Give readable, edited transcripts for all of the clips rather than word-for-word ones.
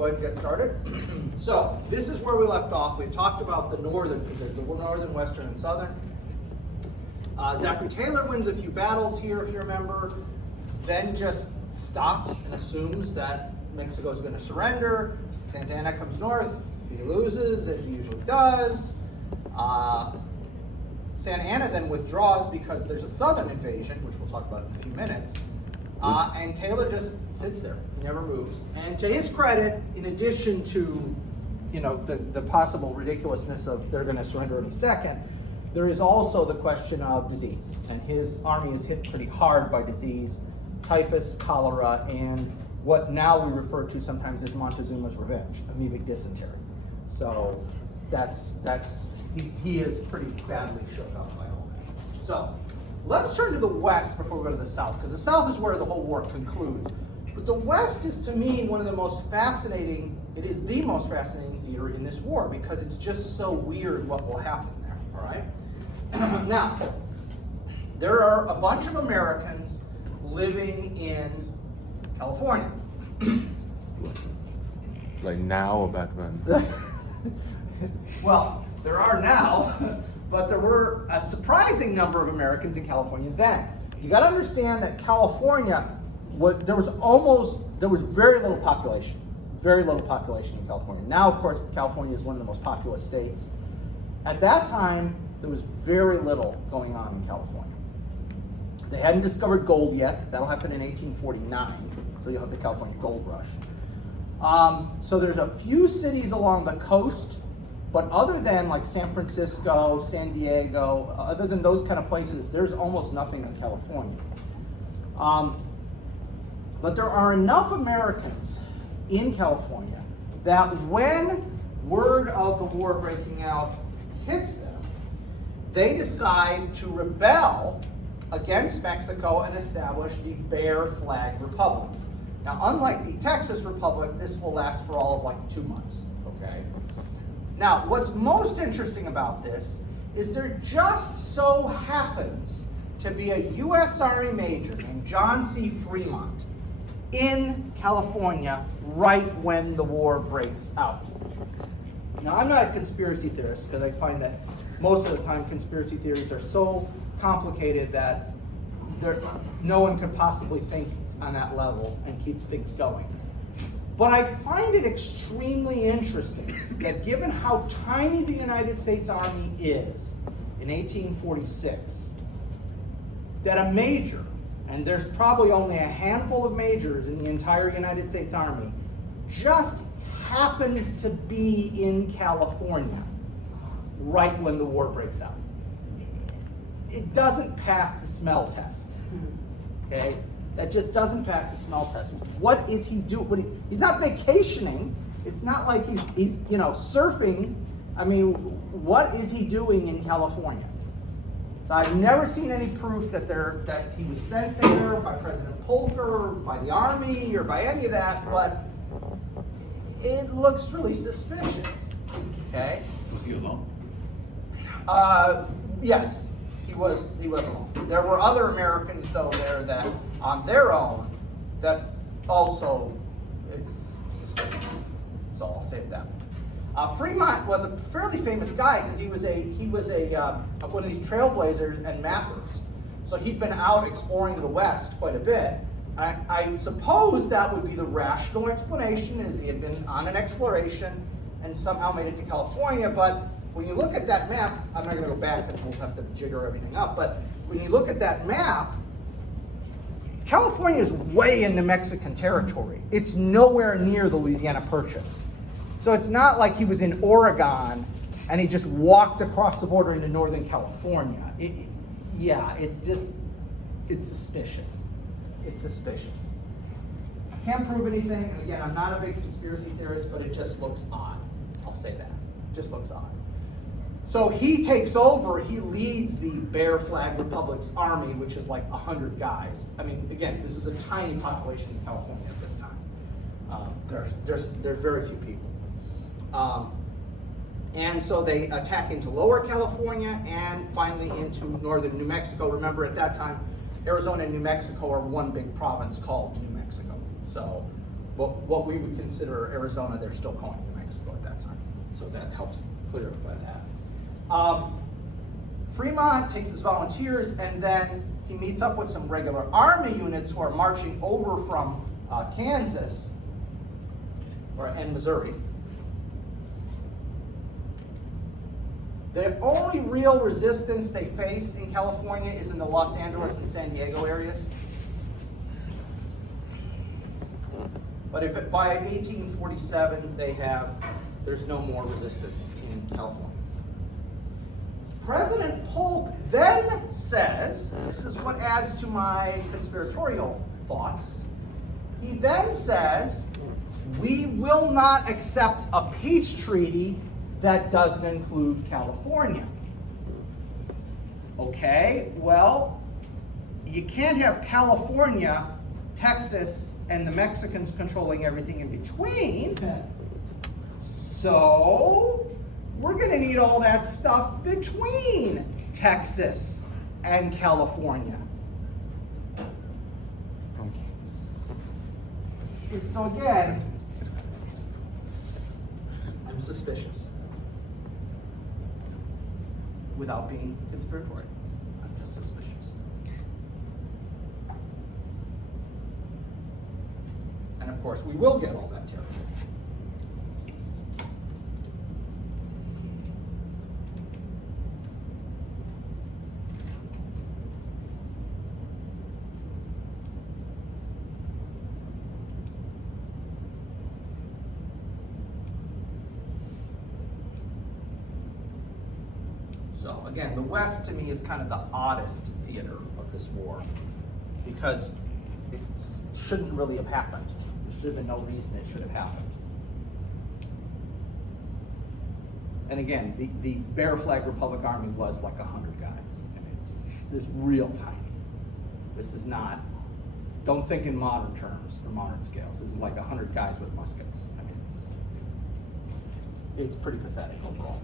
Go ahead and get started. So this is where we left off. We talked about the northern position, the northern, western, and southern. Zachary Taylor wins a few battles here, if you remember, then just stops and assumes that Mexico is going to surrender. Santa Anna comes north. He loses, as he usually does. Santa Anna then withdraws because there's a southern invasion, which we'll talk about in a few minutes. And Taylor just sits there, he never moves. And to his credit, in addition to, the possible ridiculousness of they're going to surrender any second, there is also the question of disease. And his army is hit pretty hard by disease, typhus, cholera, and what now we refer to sometimes as Montezuma's revenge, amoebic dysentery. So he is pretty badly shook up by all that. So let's turn to the west before we go to the south, because the south is where the whole war concludes. But the west is, to me, one of the most fascinating, it is the most fascinating theater in this war, because it's just so weird what will happen there, all right? Now, there are a bunch of Americans living in California. Like now or back then? Well, there are now, but there were a surprising number of Americans in California then. You got to understand that California, there was very little population in California. Now, of course, California is one of the most populous states. At that time, there was very little going on in California. They hadn't discovered gold yet. That'll happen in 1849, so you'll have the California gold rush. So there's a few cities along the coast, but other than like San Francisco, San Diego, other than those kind of places, there's almost nothing in California. But there are enough Americans in California that when word of the war breaking out hits them, they decide to rebel against Mexico and establish the Bear Flag Republic. Now, unlike the Texas Republic, this will last for all of like 2 months, okay? Now, what's most interesting about this is there just so happens to be a U.S. Army major named John C. Fremont in California right when the war breaks out. Now, I'm not a conspiracy theorist because I find that most of the time conspiracy theories are so complicated that no one could possibly think on that level and keep things going. But I find it extremely interesting that given how tiny the United States Army is in 1846, that a major, and there's probably only a handful of majors in the entire United States Army, just happens to be in California right when the war breaks out. It doesn't pass the smell test, okay? That just doesn't pass the smell test. What is he doing? He's not vacationing. It's not like he's surfing. I mean, what is he doing in California? So I've never seen any proof that he was sent there by President Polk or by the Army or by any of that, but it looks really suspicious. Okay? Was he alone? Yes. He was alone. There were other Americans, though, there that, on their own, that also, it's suspicious. So I'll say it that way. Fremont was a fairly famous guy because he was one of these trailblazers and mappers. So he'd been out exploring the West quite a bit. I suppose that would be the rational explanation, is he had been on an exploration and somehow made it to California, but when you look at that map, I'm not going to go back because we'll have to jigger everything up, but when you look at that map, California is way into Mexican territory. It's nowhere near the Louisiana Purchase. So it's not like he was in Oregon and he just walked across the border into Northern California. It's suspicious. It's suspicious. I can't prove anything, and again, I'm not a big conspiracy theorist, but it just looks odd. I'll say that. It just looks odd. So he takes over, he leads the Bear Flag Republic's army, which is like 100 guys. I mean, again, this is a tiny population in California at this time. There's very few people. And so they attack into Lower California and finally into northern New Mexico. Remember, at that time, Arizona and New Mexico are one big province called New Mexico. So what we would consider Arizona, they're still calling New Mexico at that time. So that helps clarify that. Fremont takes his volunteers, and then he meets up with some regular Army units who are marching over from Kansas and Missouri. The only real resistance they face in California is in the Los Angeles and San Diego areas. But if by 1847 there's no more resistance in California. President Polk then says, this is what adds to my conspiratorial thoughts, he then says, we will not accept a peace treaty that doesn't include California. Okay, well, you can't have California, Texas, and the Mexicans controlling everything in between. So we're going to need all that stuff between Texas and California. So again, I'm suspicious. Without being conspiratorial, I'm just suspicious. And of course, we will get all that territory. So again, the West to me is kind of the oddest theater of this war because it shouldn't really have happened. There should have been no reason it should have happened. And again, the Bear Flag Republic Army was like 100 guys, and it's real tiny. This is not, don't think in modern terms or modern scales. This is like 100 guys with muskets. I mean, it's pretty pathetic overall.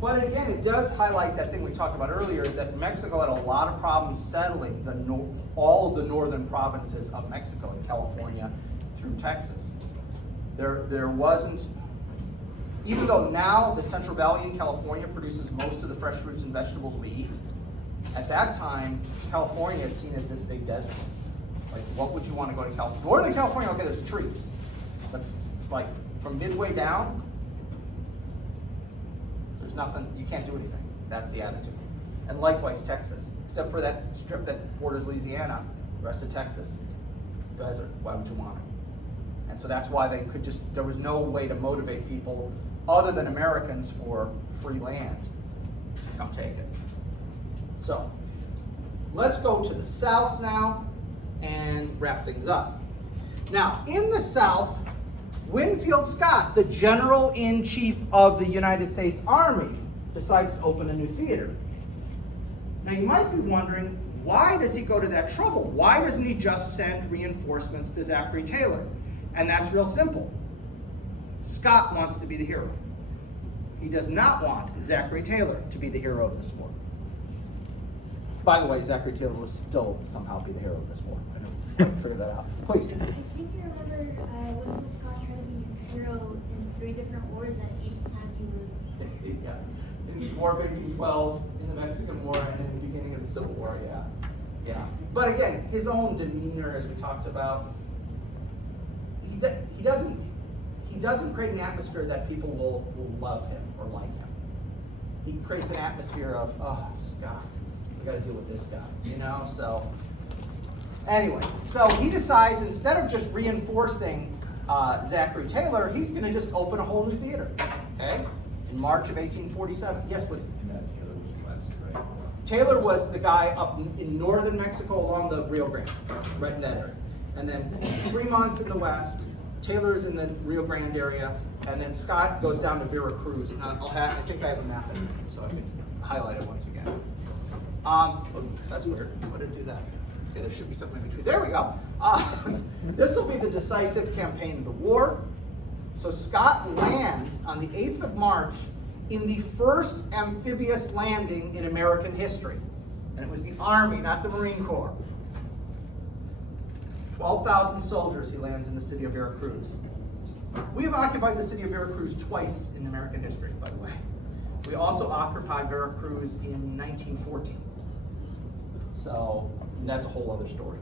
But again, it does highlight that thing we talked about earlier, is that Mexico had a lot of problems settling all of the northern provinces of Mexico, in California through Texas. There wasn't, even though now the Central Valley in California produces most of the fresh fruits and vegetables we eat, at that time, California is seen as this big desert. Like, what would you want to go to California? Northern California, okay, there's trees. But like, from midway down, there's nothing, you can't do anything. That's the attitude. And likewise, Texas, except for that strip that borders Louisiana, the rest of Texas, desert. Why would you want it? And so that's why they could just, there was no way to motivate people other than Americans for free land to come take it. So let's go to the South now and wrap things up. Now, in the South, Winfield Scott, the General-in-Chief of the United States Army, decides to open a new theater. Now, you might be wondering, why does he go to that trouble? Why doesn't he just send reinforcements to Zachary Taylor? And that's real simple. Scott wants to be the hero. He does not want Zachary Taylor to be the hero of this war. By the way, Zachary Taylor will still somehow be the hero of this war. I don't figure that out. Please. I think you remember Winfield Scott tried to be a hero in 3 different wars, and each time he was... Yeah. In the War of 1812, in the Mexican War, and in the beginning of the Civil War, yeah. But again, his own demeanor, as we talked about, he doesn't create an atmosphere that people will love him or like him. He creates an atmosphere of, oh, Scott, we gotta deal with this guy, you know? So, anyway, so he decides, instead of just reinforcing Zachary Taylor, he's gonna just open a whole new theater, okay? In March of 1847. Yes, please. And that Taylor was west, right? Taylor was the guy up in northern Mexico along the Rio Grande, right in that area. And then Fremont's in the west, Taylor's in the Rio Grande area, and then Scott goes down to Veracruz. And I think I have a map in it, so I can highlight it once again. That's weird. Why did it do that? Okay, there should be something in between. There we go. This will be the decisive campaign of the war. So Scott lands on the 8th of March in the first amphibious landing in American history. And it was the Army, not the Marine Corps. 12,000 soldiers, he lands in the city of Veracruz. We have occupied the city of Veracruz twice in American history, by the way. We also occupied Veracruz in 1914. So that's a whole other story.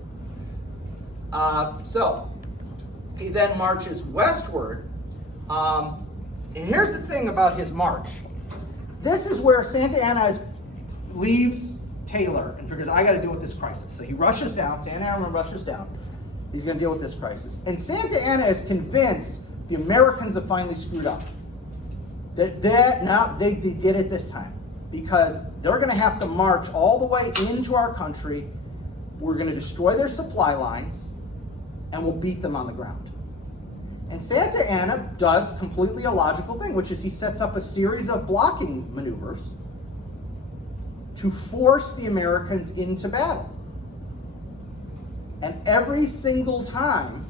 So he then marches westward. And here's the thing about his march. This is where Santa Anna leaves Taylor and figures, I got to deal with this crisis. So he rushes down, Santa Anna rushes down. He's going to deal with this crisis. And Santa Anna is convinced the Americans have finally screwed up. They did it this time. Because they're going to have to march all the way into our country. We're going to destroy their supply lines. And we'll beat them on the ground. And Santa Anna does completely illogical thing, which is he sets up a series of blocking maneuvers to force the Americans into battle. And every single time,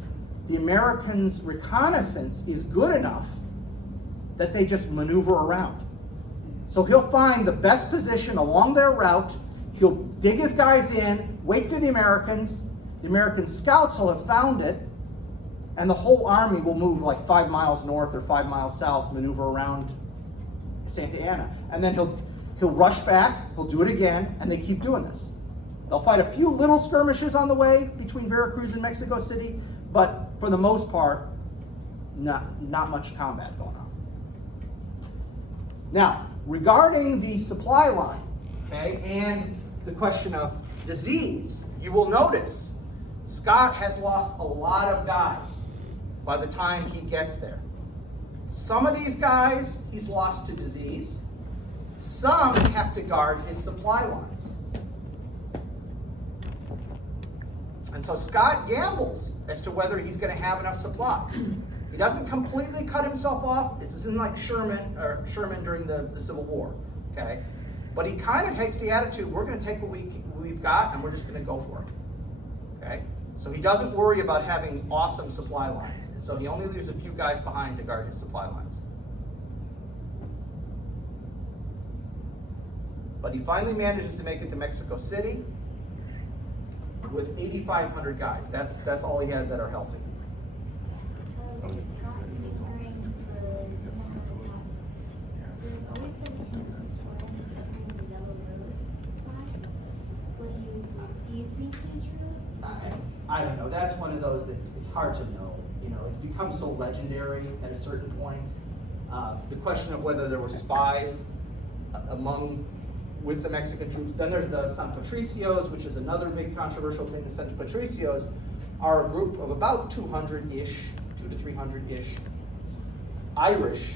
the Americans' reconnaissance is good enough that they just maneuver around. So he'll find the best position along their route, he'll dig his guys in, wait for the American scouts will have found it, and the whole army will move like 5 miles north or 5 miles south, maneuver around Santa Anna. And then he'll rush back, he'll do it again, and they keep doing this. They'll fight a few little skirmishes on the way between Veracruz and Mexico City, but for the most part, not much combat going on. Now, regarding the supply line, okay, and the question of disease, you will notice Scott has lost a lot of guys by the time he gets there. Some of these guys he's lost to disease. Some have to guard his supply lines. And so Scott gambles as to whether he's going to have enough supplies. He doesn't completely cut himself off. This isn't like Sherman during the Civil War, okay? But he kind of takes the attitude, we're going to take what we've got and we're just going to go for it, okay? So he doesn't worry about having awesome supply lines. And so he only leaves a few guys behind to guard his supply lines. But he finally manages to make it to Mexico City with 8,500 guys. That's all he has that are healthy. Scott, during the Santa Ana attacks, there's always been hints of Suarez covering the Yellow Rose spot. Do you think she's true? I don't know. That's one of those that it's hard to know. You know, it becomes so legendary at a certain point. The question of whether there were spies with the Mexican troops. Then there's the San Patricios, which is another big controversial thing. The San Patricios are a group of about 200-ish, 200 to 300-ish Irish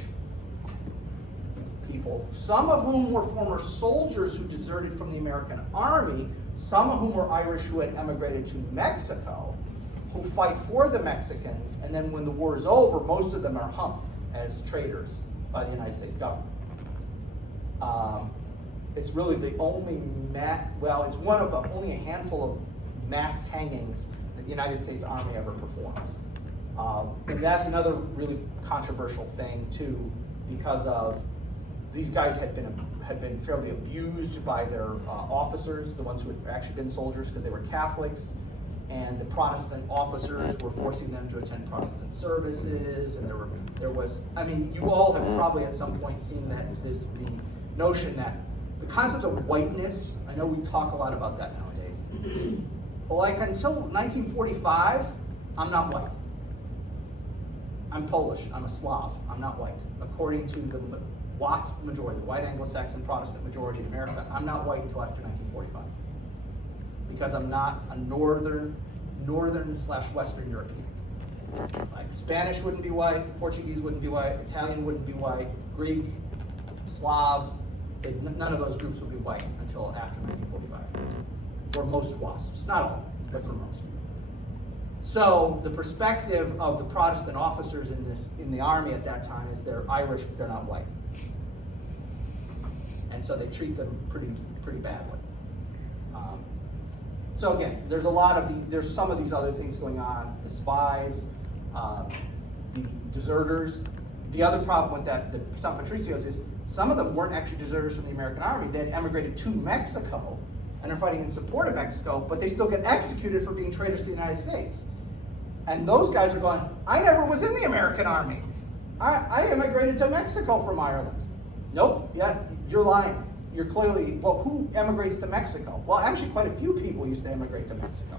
people, some of whom were former soldiers who deserted from the American army, some of whom were Irish who had emigrated to Mexico, who fight for the Mexicans, and then when the war is over, most of them are hung as traitors by the United States government. It's really the only it's one of the only a handful of mass hangings that the United States Army ever performs. And that's another really controversial thing too, because of these guys had been fairly abused by their officers, the ones who had actually been soldiers because they were Catholics, and the Protestant officers were forcing them to attend Protestant services, and there was, I mean, you all have probably at some point seen that the notion that the concept of whiteness, I know we talk a lot about that nowadays. Well, like until 1945, I'm not white. I'm Polish, I'm a Slav, I'm not white. According to the WASP majority, the white Anglo-Saxon Protestant majority in America, I'm not white until after 1945. Because I'm not a northern/Western European. Like Spanish wouldn't be white, Portuguese wouldn't be white, Italian wouldn't be white, Greek, Slavs, none of those groups would be white until after 1945. For most WASPs, not all, but for most. So the perspective of the Protestant officers in the army at that time is they're Irish, they're not white. And so they treat them pretty badly. So again, there's some of these other things going on, the spies, the deserters. The other problem with that, the San Patricios, is some of them weren't actually deserters from the American army. They had emigrated to Mexico and are fighting in support of Mexico, but they still get executed for being traitors to the United States. And those guys are going, I never was in the American army. I immigrated to Mexico from Ireland. Nope, yeah, you're lying. You're clearly, well, who emigrates to Mexico? Well, actually quite a few people used to immigrate to Mexico.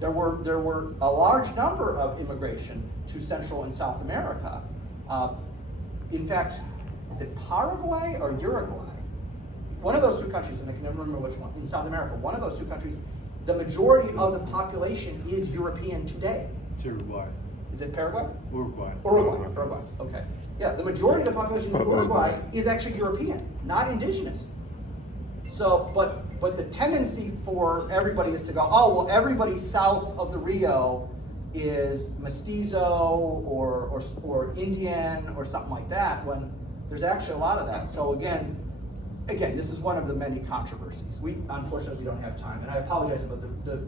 There were a large number of immigration to Central and South America. In fact, is it Paraguay or Uruguay? One of those two countries, and I can never remember which one, in South America, one of those two countries, the majority of the population is European today. Uruguay. Is it Paraguay? Uruguay. Uruguay, okay. Yeah, the majority of the population in Uruguay is actually European, not indigenous. So, but the tendency for everybody is to go, oh, well, everybody south of the Rio is mestizo or Indian or something like that, when there's actually a lot of that. So again, this is one of the many controversies. Unfortunately, we don't have time, and I apologize about the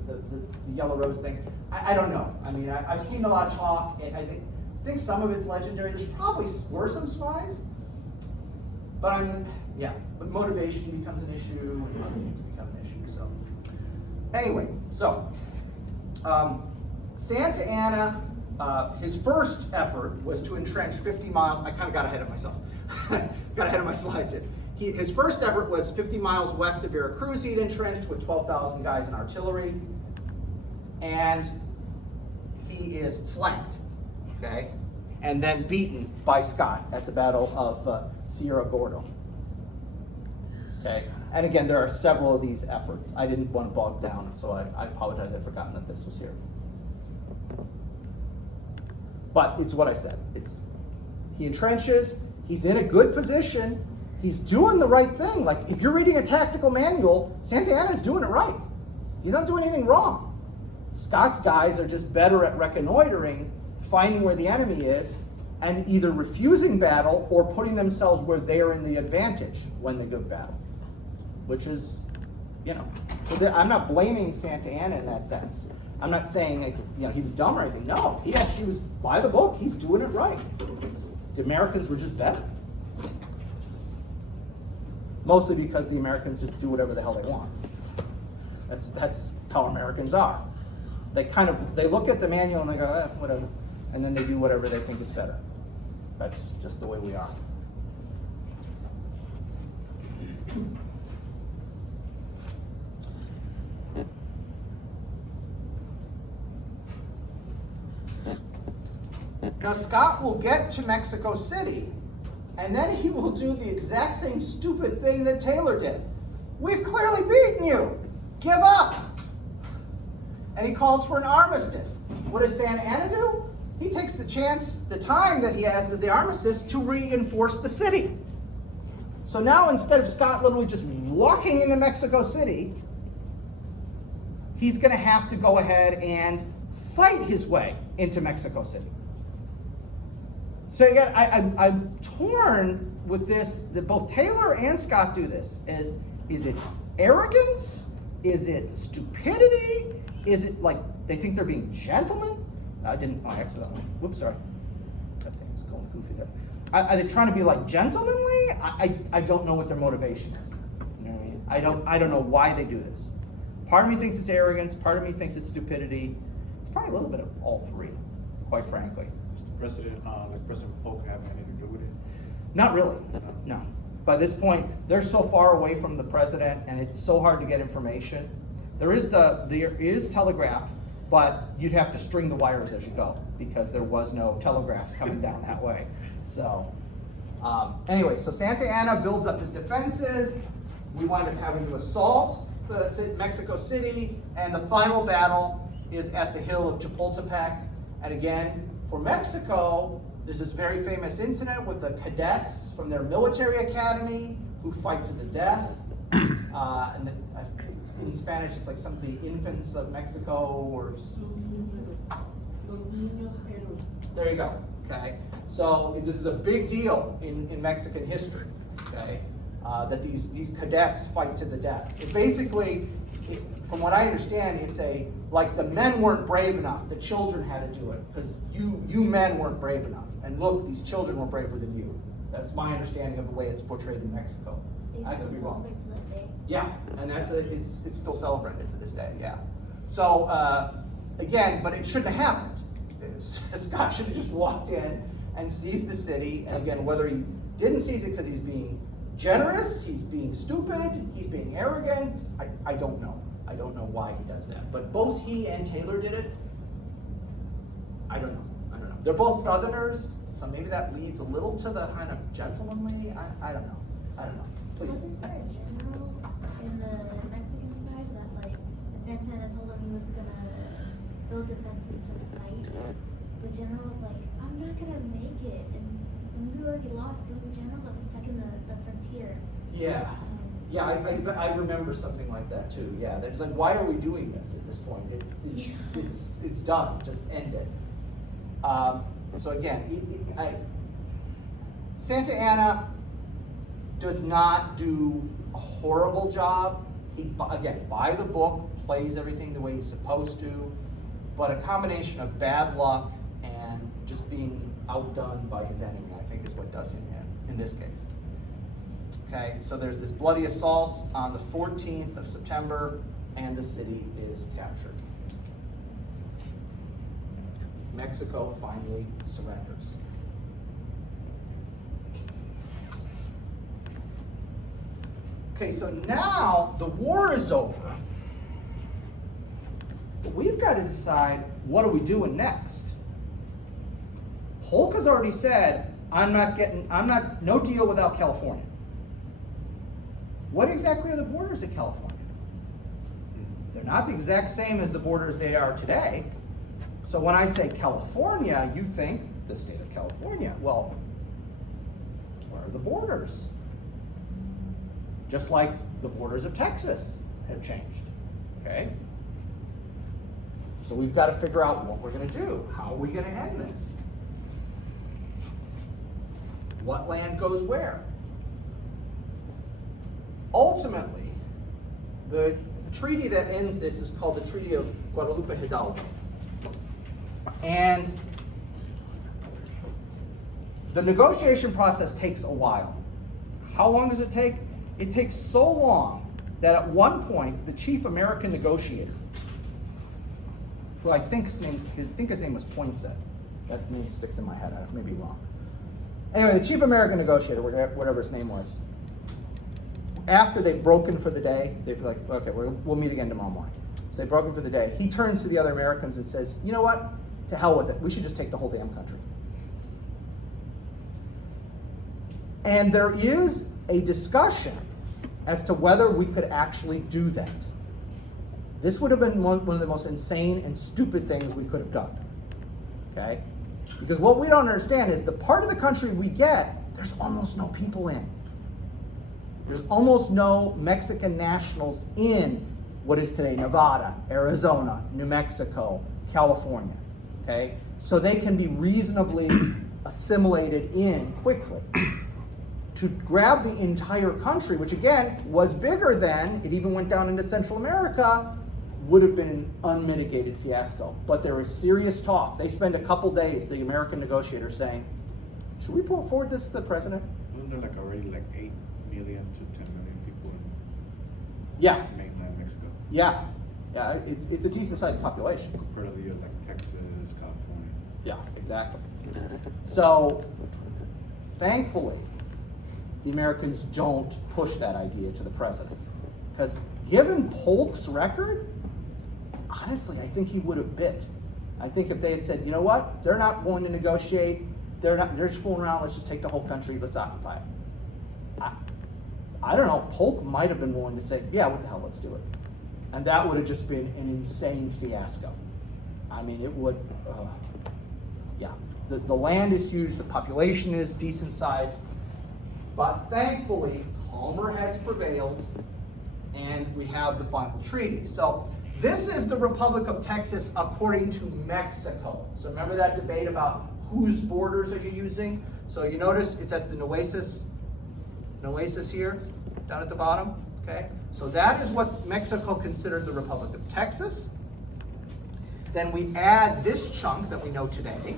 yellow rose thing. I don't know. I mean, I've seen a lot of talk, and I think some of it's legendary. There's probably were some spies, but but motivation becomes an issue, and other things become an issue. So anyway, Santa Anna, his first effort was to entrench 50 miles. I kind of got ahead of myself. Got ahead of my slides here. His first effort was 50 miles west of Veracruz. He'd entrenched with 12,000 guys in artillery, and he is flanked, okay, and then beaten by Scott at the Battle of Cerro Gordo. Okay, and again, there are several of these efforts. I didn't want to bog down, so I apologize. I'd forgotten that this was here. But it's what I said. He entrenches. He's in a good position. He's doing the right thing. Like, if you're reading a tactical manual, Santa Anna's doing it right. He's not doing anything wrong. Scott's guys are just better at reconnoitering, finding where the enemy is, and either refusing battle or putting themselves where they're in the advantage when they give battle. Which is, so I'm not blaming Santa Anna in that sense. I'm not saying he was dumb or anything. No, he actually was by the book. He's doing it right. The Americans were just better. Mostly because the Americans just do whatever the hell they want. That's how Americans are. They look at the manual and they go, whatever, and then they do whatever they think is better. That's just the way we are. Now Scott will get to Mexico City, and then he will do the exact same stupid thing that Taylor did. We've clearly beaten you. Give up. And he calls for an armistice. What does Santa Anna do? He takes the time that he has at the armistice to reinforce the city. So now instead of Scott literally just walking into Mexico City, he's going to have to go ahead and fight his way into Mexico City. So again, I'm torn with this, that both Taylor and Scott do this. Is it arrogance? Is it stupidity? Is it like they think they're being gentlemen? Accidentally. Whoops, sorry. That thing's going goofy there. Are they trying to be like gentlemanly? I don't know what their motivation is. You know what I mean? I don't know why they do this. Part of me thinks it's arrogance. Part of me thinks it's stupidity. It's probably a little bit of all three, quite frankly. President Polk have anything to do with it? Not really, no. By this point, they're so far away from the president, and it's so hard to get information. There is telegraph, but you'd have to string the wires as you go because there was no telegraphs coming down that way. So, anyway, so Santa Anna builds up his defenses. We wind up having to assault Mexico City, and the final battle is at the hill of Chapultepec. And again, for Mexico, there's this very famous incident with the cadets from their military academy who fight to the death. And in Spanish, it's like some of the infants of Mexico, or there you go. Okay, so this is a big deal in Mexican history. Okay, that these cadets fight to the death. From what I understand, it's like the men weren't brave enough, the children had to do it, because you men weren't brave enough. And look, these children were braver than you. That's my understanding of the way it's portrayed in Mexico. I could be wrong. Yeah, and it's still celebrated to this day, yeah. So again, but it shouldn't have happened. Scott should have just walked in and seized the city, and again, whether he didn't seize it because he's being generous, he's being stupid, he's being arrogant, I don't know. I don't know why he does that. But both he and Taylor did it. I don't know. They're both Southerners, so maybe that leads a little to the kind of gentlemanly. I don't know. Please. Wasn't there a general in the Mexican side that like when Santana told him he was gonna build defenses to fight, the general was like, I'm not gonna make it, and when we already lost, there was a general that was stuck in the frontier. Yeah. Yeah, I remember something like that too. Yeah, there's like, why are we doing this at this point? It's done. Just end it. So again, Santa Anna does not do a horrible job. He, again, by the book, plays everything the way he's supposed to, but a combination of bad luck and just being outdone by his enemy, I think, is what does him in this case. Okay, so there's this bloody assault on the 14th of September, and the city is captured. Mexico finally surrenders. Okay, so now the war is over, but we've got to decide, what are we doing next? Polk has already said, no deal without California. What exactly are the borders of California? They're not the exact same as the borders they are today. So when I say California, you think the state of California. Well, where are the borders? Just like the borders of Texas have changed, okay? So we've got to figure out what we're going to do. How are we going to end this? What land goes where? Ultimately, the treaty that ends this is called the Treaty of Guadalupe Hidalgo. And the negotiation process takes a while. How long does it take? It takes so long that at one point, the chief American negotiator, who I think his name was Poinsett. That name sticks in my head, I may be wrong. Anyway, the chief American negotiator, whatever his name was, after they've broken for the day, they're like, okay, we'll meet again tomorrow morning. So they've broken for the day. He turns to the other Americans and says, you know what? To hell with it. We should just take the whole damn country. And there is a discussion as to whether we could actually do that. This would have been one of the most insane and stupid things we could have done. Okay? Because what we don't understand is the part of the country we get, there's almost no people in. There's almost no Mexican nationals in what is today Nevada, Arizona, New Mexico, California. Okay? So they can be reasonably assimilated in quickly. To grab the entire country, which again was bigger than, it even went down into Central America, would have been an unmitigated fiasco. But there was serious talk. They spent a couple days, the American negotiators, saying, should we put forward this to the president? Wasn't there like already like 8 million to 10 million people in Yeah. mainland Mexico? Yeah. Yeah, it's a decent sized population. Compared to the like Texas, California. Yeah, exactly. So, thankfully, the Americans don't push that idea to the president. Because given Polk's record, honestly, I think he would have bit. I think if they had said, you know what, they're not going to negotiate, they're just fooling around, let's just take the whole country, let's occupy it. I don't know, Polk might have been willing to say, yeah, what the hell, let's do it. And that would have just been an insane fiasco. I mean, it would, yeah. The land is huge, the population is decent sized, but thankfully, calmer heads prevailed, and we have the final treaty. So this is the Republic of Texas according to Mexico. So remember that debate about whose borders are you using? So you notice it's at the Nueces here, down at the bottom, okay? So that is what Mexico considered the Republic of Texas. Then we add this chunk that we know today.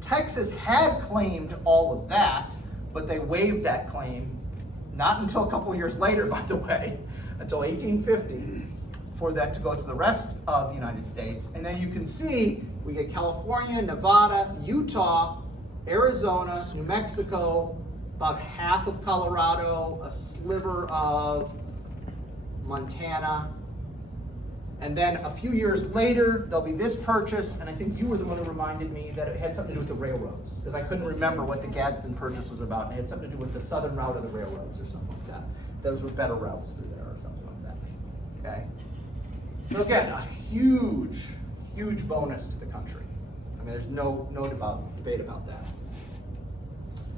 Texas had claimed all of that, but they waived that claim, not until a couple years later, by the way, until 1850, for that to go to the rest of the United States. And then you can see we get California, Nevada, Utah, Arizona, New Mexico, about half of Colorado, a sliver of Montana. And then a few years later, there'll be this purchase, and I think you were the one who reminded me that it had something to do with the railroads, because I couldn't remember what the Gadsden purchase was about, and it had something to do with the southern route of the railroads or something like that. Those were better routes through there or something like that, okay? So again, a huge, huge bonus to the country. I mean, there's no debate about that.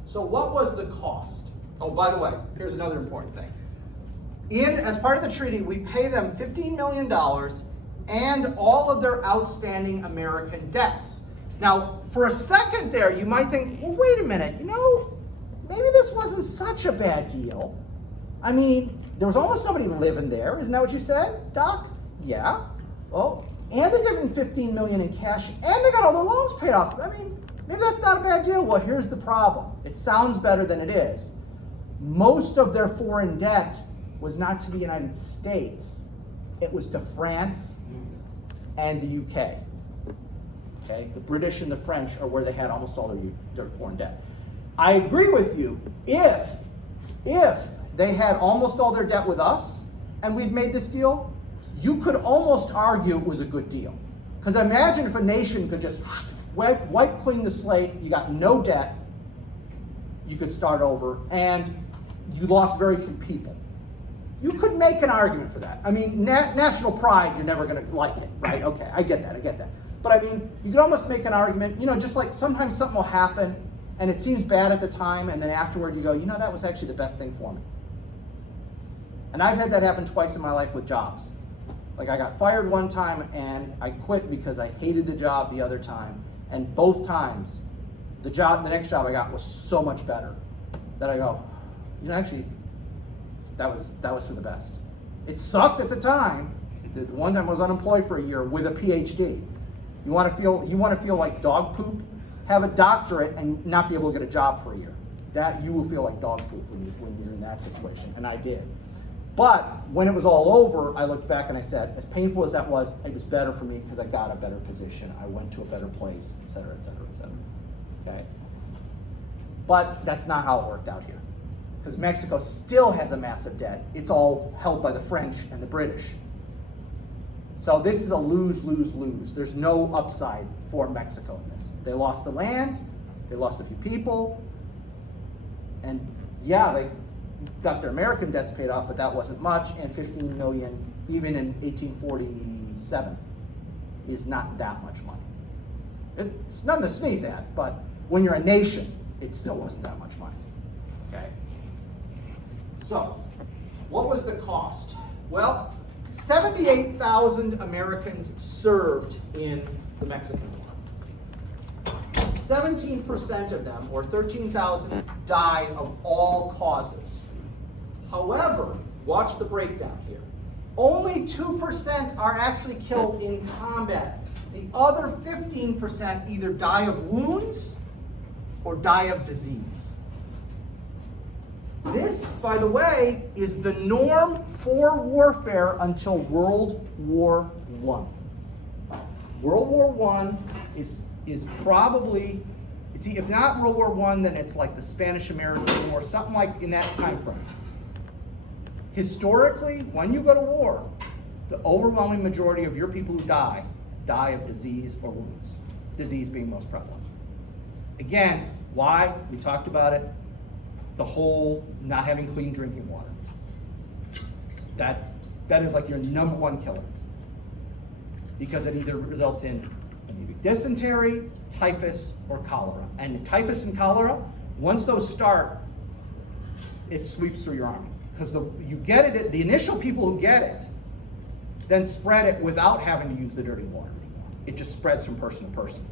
So what was the cost? Oh, by the way, here's another important thing. As part of the treaty, we pay them $15 million and all of their outstanding American debts. Now, for a second there, you might think, well, wait a minute, maybe this wasn't such a bad deal. I mean, there was almost nobody living there. Isn't that what you said, Doc? Yeah. Well, and they're giving $15 million in cash, and they got all their loans paid off. I mean, maybe that's not a bad deal. Well, here's the problem. It sounds better than it is. Most of their foreign debt was not to the United States. It was to France and the UK. Okay, the British and the French are where they had almost all their foreign debt. I agree with you. If they had almost all their debt with us and we'd made this deal, you could almost argue it was a good deal. Because imagine if a nation could just wipe clean the slate, you got no debt, you could start over, and you lost very few people. You could make an argument for that. I mean, national pride, you're never going to like it, right? Okay, I get that. But I mean, you could almost make an argument, just like sometimes something will happen and it seems bad at the time, and then afterward you go, that was actually the best thing for me. And I've had that happen twice in my life with jobs. Like I got fired one time and I quit because I hated the job the other time. And both times, the next job I got was so much better that I go, actually, that was for the best. It sucked at the time. The one time I was unemployed for a year with a PhD. You want to feel like dog poop? Have a doctorate and not be able to get a job for a year. That you will feel like dog poop when you're in that situation, and I did. But when it was all over, I looked back and I said, as painful as that was, it was better for me because I got a better position. I went to a better place, et cetera, et cetera, et cetera. Okay? But that's not how it worked out here. Because Mexico still has a massive debt. It's all held by the French and the British. So this is a lose, lose, lose. There's no upside for Mexico in this. They lost the land, they lost a few people, and yeah, they got their American debts paid off, but that wasn't much, and 15 million, even in 1847, is not that much money. It's nothing to sneeze at, but when you're a nation, it still wasn't that much money, okay? So, what was the cost? Well, 78,000 Americans served in the Mexican War. 17% of them, or 13,000, died of all causes. However, watch the breakdown here. Only 2% are actually killed in combat. The other 15% either die of wounds or die of disease. This, by the way, is the norm for warfare until World War I. World War I is probably, if not World War I, then it's like the Spanish-American War, something like in that time frame. Historically, when you go to war, the overwhelming majority of your people who die of disease or wounds, disease being most prevalent. Again, why? We talked about it. The whole not having clean drinking water. That is like your number one killer. Because it either results in maybe dysentery, typhus, or cholera. And typhus and cholera, once those start, it sweeps through your army. Because you get it, the initial people who get it, then spread it without having to use the dirty water anymore. It just spreads from person to person.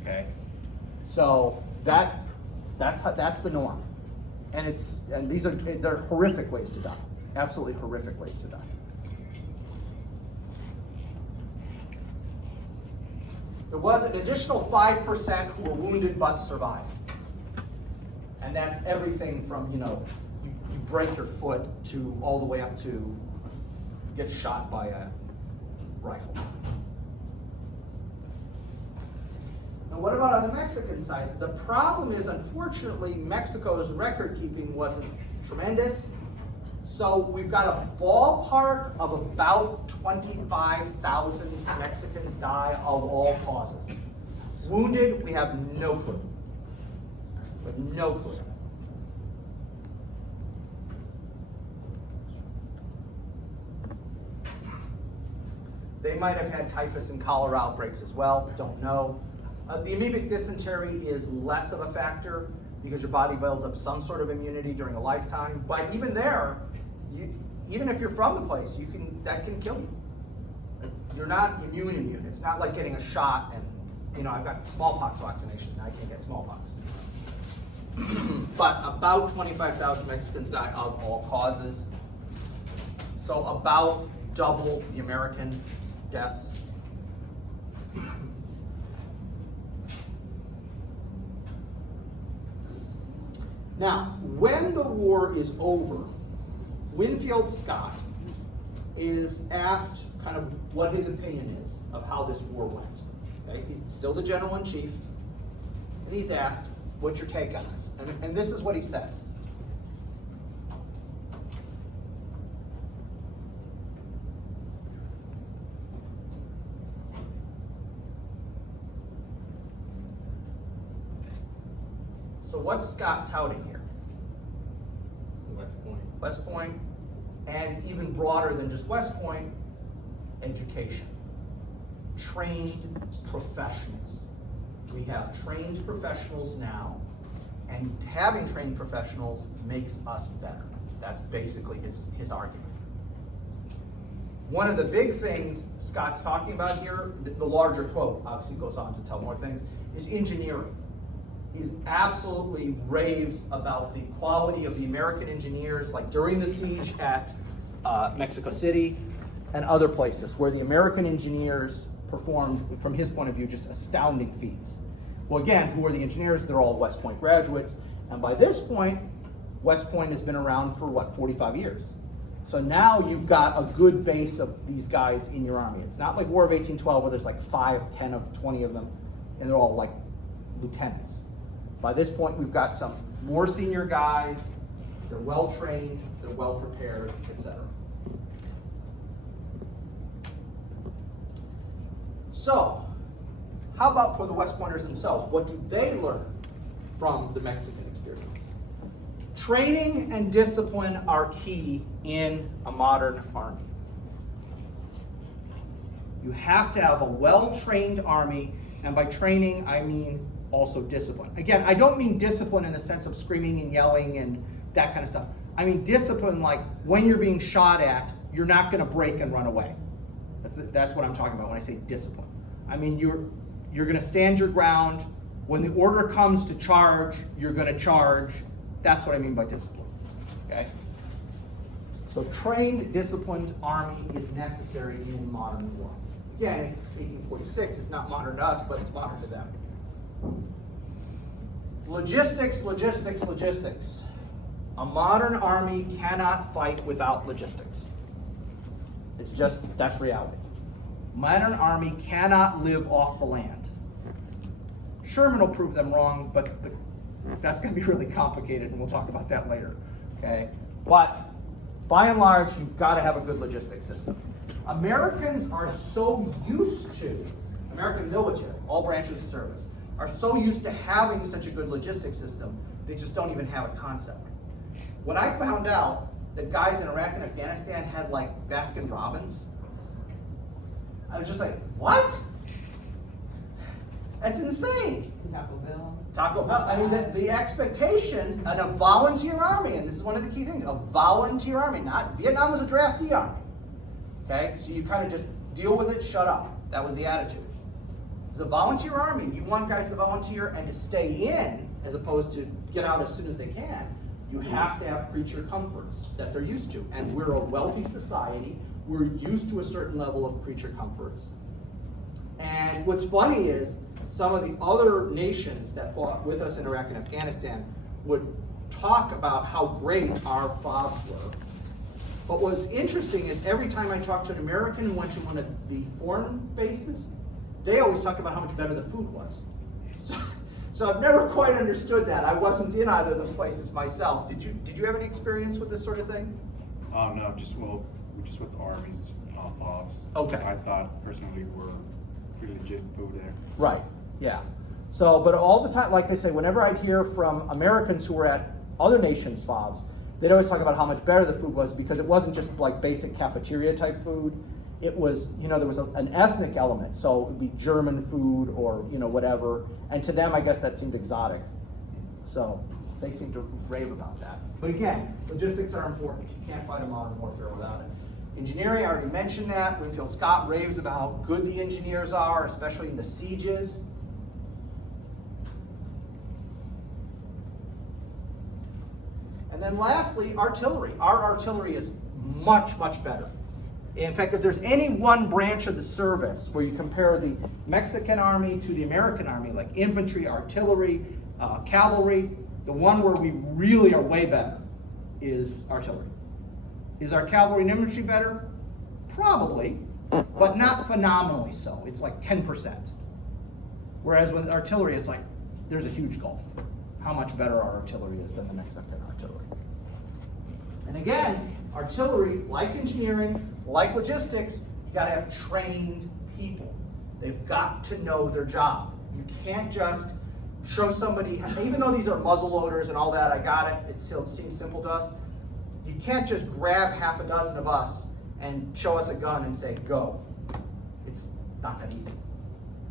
Okay? So that's the norm. And they're horrific ways to die. Absolutely horrific ways to die. There was an additional 5% who were wounded but survived. And that's everything from, you break your foot to all the way up to gets shot by a rifle. Now what about on the Mexican side? The problem is, unfortunately, Mexico's record keeping wasn't tremendous. So we've got a ballpark of about 25,000 Mexicans die of all causes. Wounded, we have no clue. We have no clue. They might have had typhus and cholera outbreaks as well, don't know. The amoebic dysentery is less of a factor because your body builds up some sort of immunity during a lifetime. But even there, even if you're from the place, that can kill you. You're not immune. It's not like getting a shot and, I've got smallpox vaccination, and I can't get smallpox. But about 25,000 Mexicans die of all causes. So about double the American deaths. Now, when the war is over, Winfield Scott is asked kind of what his opinion is of how this war went. Okay? He's still the general-in-chief, and he's asked, what's your take on this? And this is what he says. So what's Scott touting here? West Point. West Point, and even broader than just West Point, education. Trained professionals. We have trained professionals now, and having trained professionals makes us better. That's basically his argument. One of the big things Scott's talking about here, the larger quote obviously goes on to tell more things, is engineering. He absolutely raves about the quality of the American engineers, like during the siege at Mexico City and other places, where the American engineers performed, from his point of view, just astounding feats. Well, again, who are the engineers? They're all West Point graduates. And by this point, West Point has been around for, 45 years. So now you've got a good base of these guys in your army. It's not like War of 1812 where there's like 5, 10, of 20 of them, and they're all like lieutenants. By this point, we've got some more senior guys. They're well trained, they're well prepared, etc. So, how about for the West Pointers themselves? What do they learn from the Mexican experience? Training and discipline are key in a modern army. You have to have a well-trained army, and by training, I mean also discipline. Again, I don't mean discipline in the sense of screaming and yelling and that kind of stuff. I mean discipline like when you're being shot at, you're not going to break and run away. That's what I'm talking about when I say discipline. I mean you're going to stand your ground. When the order comes to charge, you're going to charge. That's what I mean by discipline. Okay? So trained, disciplined army is necessary in modern war. Again, it's 1846. It's not modern to us, but it's modern to them. Logistics. A modern army cannot fight without logistics. It's just, that's reality. Modern army cannot live off the land. Sherman will prove them wrong, but that's going to be really complicated, and we'll talk about that later. Okay? But by and large, you've got to have a good logistics system. Americans are so used to, American military, all branches of service, are so used to having such a good logistics system, they just don't even have a concept. When I found out that guys in Iraq and Afghanistan had like Baskin-Robbins, I was just like, what? That's insane. Taco Bell. I mean, the expectations in a volunteer army, and this is one of the key things, a volunteer army, not Vietnam was a draftee army. Okay, so you kind of just deal with it, shut up. That was the attitude. It's a volunteer army. You want guys to volunteer and to stay in, as opposed to get out as soon as they can. You have to have creature comforts that they're used to. And we're a wealthy society. We're used to a certain level of creature comforts. And what's funny is some of the other nations that fought with us in Iraq and Afghanistan would talk about how great our FOBs were. But what's interesting is every time I talk to an American who went to one of the foreign bases, they always talk about how much better the food was. So I've never quite understood that. I wasn't in either of those places myself. Did you have any experience with this sort of thing? No, just with the Army's FOBs. Okay. I thought personally were pretty legit food there. Right, yeah. So, but all the time, like I say, whenever I'd hear from Americans who were at other nations' FOBs, they'd always talk about how much better the food was because it wasn't just like basic cafeteria type food. It was, there was an ethnic element. So it would be German food or, whatever. And to them, I guess that seemed exotic. So they seem to rave about that. But again, logistics are important. You can't fight a modern warfare without it. Engineering, I already mentioned that. Winfield Scott raves about how good the engineers are, especially in the sieges. And then lastly, artillery. Our artillery is much, much better. In fact, if there's any one branch of the service where you compare the Mexican army to the American army, like infantry, artillery, cavalry, the one where we really are way better is artillery. Is our cavalry and infantry better? Probably, but not phenomenally so. It's like 10%. Whereas with artillery, it's like, there's a huge gulf. How much better our artillery is than the Mexican artillery. And again, artillery, like engineering, like logistics, you gotta have trained people. They've got to know their job. You can't just show somebody, even though these are muzzle loaders and all that, I got it, it still seems simple to us. You can't just grab half a dozen of us and show us a gun and say, go. It's not that easy.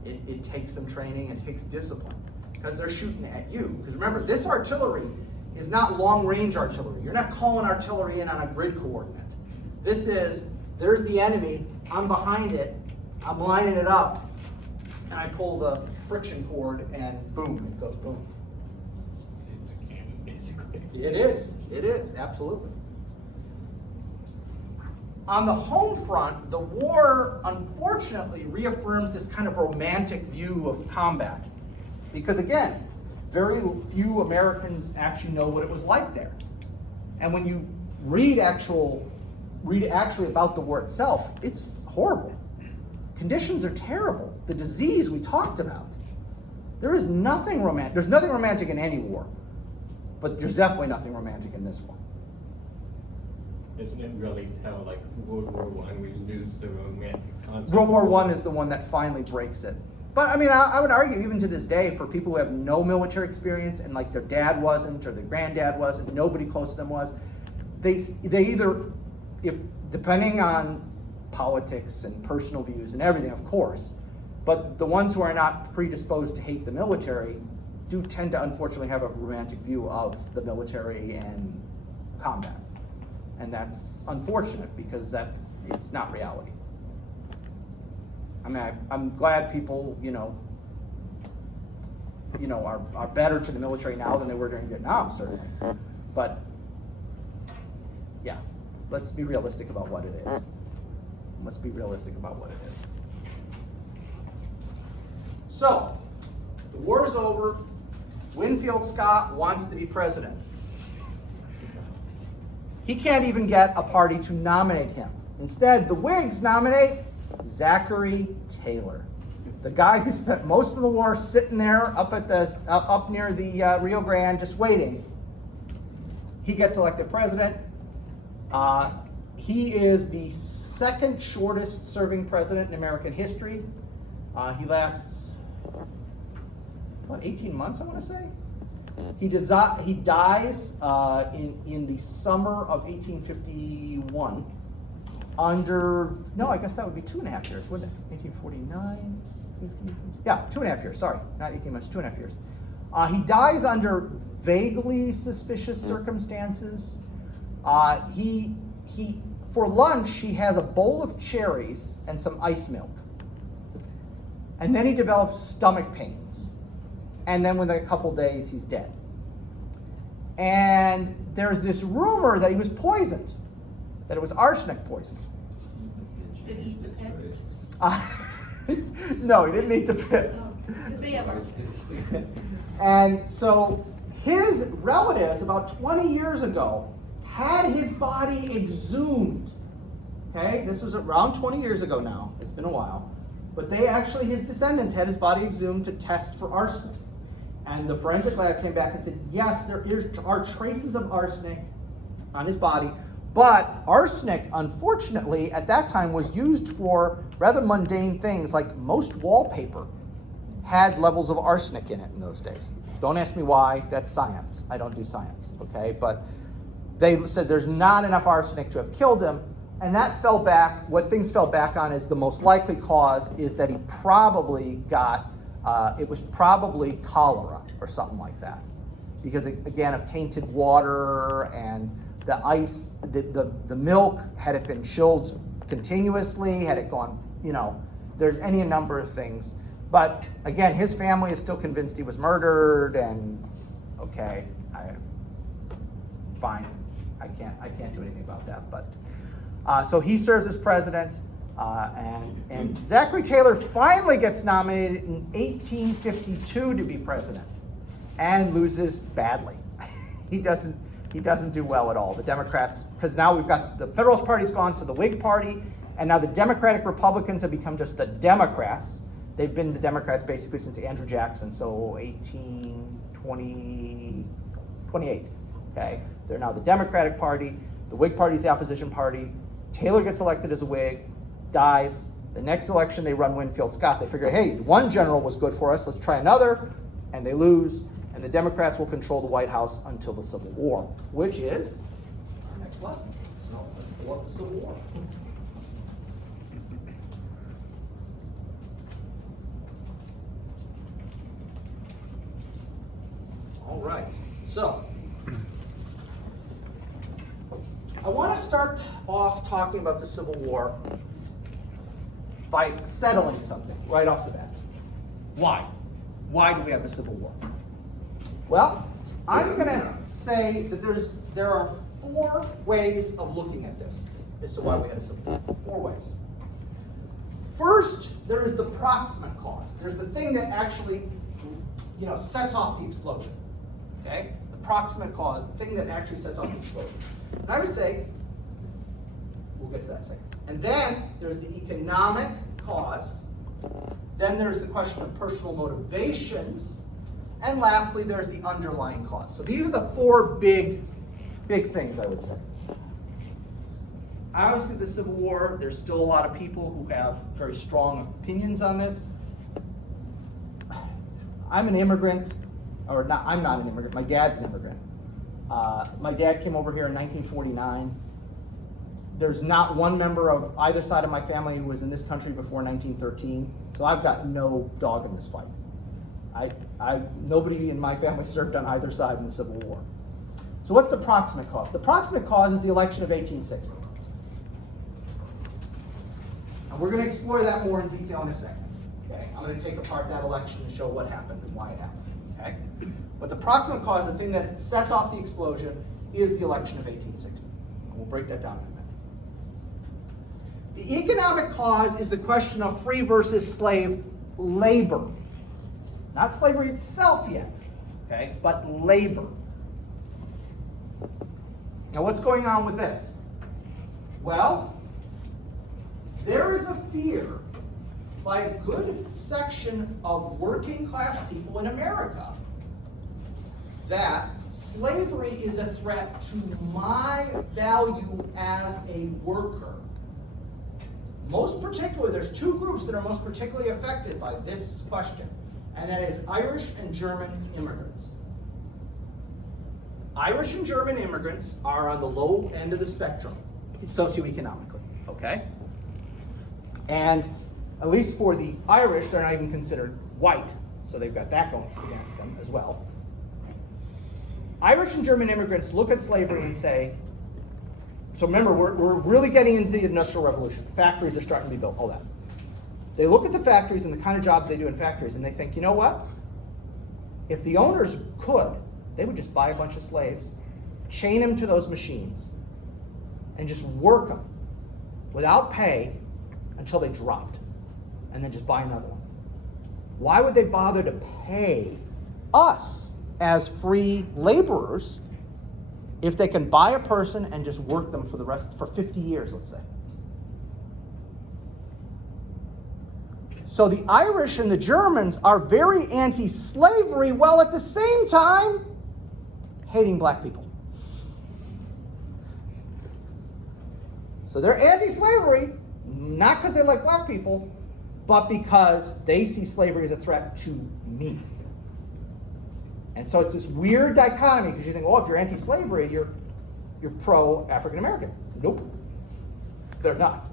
It takes some training and takes discipline because they're shooting at you. Because remember, this artillery is not long-range artillery. You're not calling artillery in on a grid coordinate. This is, there's the enemy, I'm behind it, I'm lining it up, and I pull the friction cord and boom, it goes boom. It's a cannon, basically. It is, absolutely. On the home front, the war unfortunately reaffirms this kind of romantic view of combat. Because again, very few Americans actually know what it was like there. And when you read actually about the war itself, it's horrible. Conditions are terrible. The disease we talked about. There is nothing romantic. There's nothing romantic in any war, but there's definitely nothing romantic in this one. Isn't it really how, like, World War I, we lose the romantic concept? World War I is the one that finally breaks it. But I mean, I would argue even to this day, for people who have no military experience and like their dad wasn't or their granddad wasn't, nobody close to them was, they either, if depending on politics and personal views and everything, of course, but the ones who are not predisposed to hate the military do tend to unfortunately have a romantic view of the military and combat. And that's unfortunate because it's not reality. I mean, I'm glad people, are better to the military now than they were during Vietnam, certainly. But yeah, let's be realistic about what it is. Let's be realistic about what it is. So, the war is over. Winfield Scott wants to be president. He can't even get a party to nominate him. Instead, the Whigs nominate Zachary Taylor, the guy who spent most of the war sitting there up near the Rio Grande just waiting. He gets elected president. He is the second shortest serving president in American history. He lasts, 18 months, I want to say? He dies in the summer of 1851 I guess that would be 2.5 years, wouldn't it? 1849? Yeah, 2.5 years, sorry. Not 18 months, 2.5 years. He dies under vaguely suspicious circumstances. For lunch, he has a bowl of cherries and some ice milk. And then he develops stomach pains. And then within a couple days, he's dead. And there's this rumor that he was poisoned, that it was arsenic poisoning. Did he eat the pits? No, he didn't eat the pits. Because they have arsenic. And so his relatives, about 20 years ago, had his body exhumed. Okay, this was around 20 years ago now. It's been a while. But they actually, his descendants had his body exhumed to test for arsenic. And the forensic lab came back and said, yes, there are traces of arsenic on his body, but arsenic, unfortunately, at that time was used for rather mundane things, like most wallpaper had levels of arsenic in it in those days. Don't ask me why, that's science. I don't do science, okay? But they said there's not enough arsenic to have killed him, and that fell back. What things fell back on is the most likely cause is that he probably got, it was probably cholera or something like that. Because, again, of tainted water and the ice, the milk, had it been chilled continuously, had it gone, there's any number of things. But again, his family is still convinced he was murdered, and okay, fine. I can't do anything about that. But so he serves as president, and Zachary Taylor finally gets nominated in 1852 to be president, and loses badly. He doesn't do well at all. The Democrats, because now we've got the Federalist Party's gone, so the Whig Party, and now the Democratic Republicans have become just the Democrats. They've been the Democrats basically since Andrew Jackson, so 1828. Okay, they're now the Democratic Party. The Whig Party's the opposition party. Taylor gets elected as a Whig, dies. The next election they run Winfield Scott. They figure, hey, one general was good for us. Let's try another, and they lose. And the Democrats will control the White House until the Civil War, which is our next lesson. So let's pull up the Civil War. All right, so I want to start off talking about the Civil War by settling something right off the bat. Why? Why do we have a Civil War? Well, I'm going to say that there are 4 ways of looking at this as to why we had a Civil War. 4 ways. First, there is the proximate cause. There's the thing that actually, sets off the explosion. Okay? The proximate cause, the thing that actually sets off the explosion. And I would say, we'll get to that in a second. And then there's the economic cause. Then there's the question of personal motivations. And lastly, there's the underlying cause. So these are the 4 big things, I would say. Obviously, the Civil War, there's still a lot of people who have very strong opinions on this. I'm an immigrant, or not, I'm not an immigrant, my dad's an immigrant. My dad came over here in 1949. There's not one member of either side of my family who was in this country before 1913, so I've got no dog in this fight. Nobody in my family served on either side in the Civil War. So what's the proximate cause? The proximate cause is the election of 1860. And we're going to explore that more in detail in a second. Okay? I'm going to take apart that election and show what happened and why it happened. Okay? But the proximate cause, the thing that sets off the explosion, is the election of 1860. And we'll break that down in a minute. The economic cause is the question of free versus slave labor. Not slavery itself yet, okay, but labor. Now what's going on with this? Well, there is a fear by a good section of working class people in America that slavery is a threat to my value as a worker. Most particularly, there's 2 groups that are most particularly affected by this question, and that is Irish and German immigrants. Irish and German immigrants are on the low end of the spectrum, socioeconomically, okay? And at least for the Irish, they're not even considered white, so they've got that going against them as well. Irish and German immigrants look at slavery and say, so remember, we're really getting into the Industrial Revolution. Factories are starting to be built, all that. They look at the factories and the kind of jobs they do in factories, and they think, you know what? If the owners could, they would just buy a bunch of slaves, chain them to those machines, and just work them without pay until they dropped, and then just buy another one. Why would they bother to pay us as free laborers if they can buy a person and just work them for 50 years, let's say. So the Irish and the Germans are very anti-slavery, while at the same time hating black people. So they're anti-slavery, not because they like black people, but because they see slavery as a threat to me. And so it's this weird dichotomy, because you think, oh, if you're anti-slavery, you're pro-African American. Nope, they're not.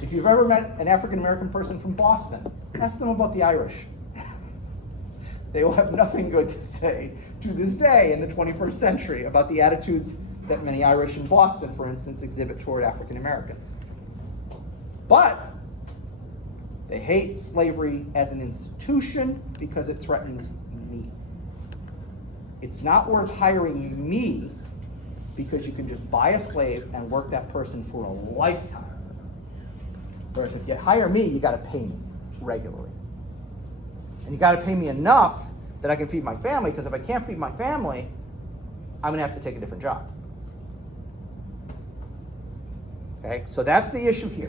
If you've ever met an African American person from Boston, ask them about the Irish. They will have nothing good to say to this day in the 21st century about the attitudes that many Irish in Boston, for instance, exhibit toward African Americans. But they hate slavery as an institution because it threatens me. It's not worth hiring me because you can just buy a slave and work that person for a lifetime. Whereas if you hire me, you got to pay me regularly. And you got to pay me enough that I can feed my family, because if I can't feed my family, I'm going to have to take a different job. Okay, so that's the issue here.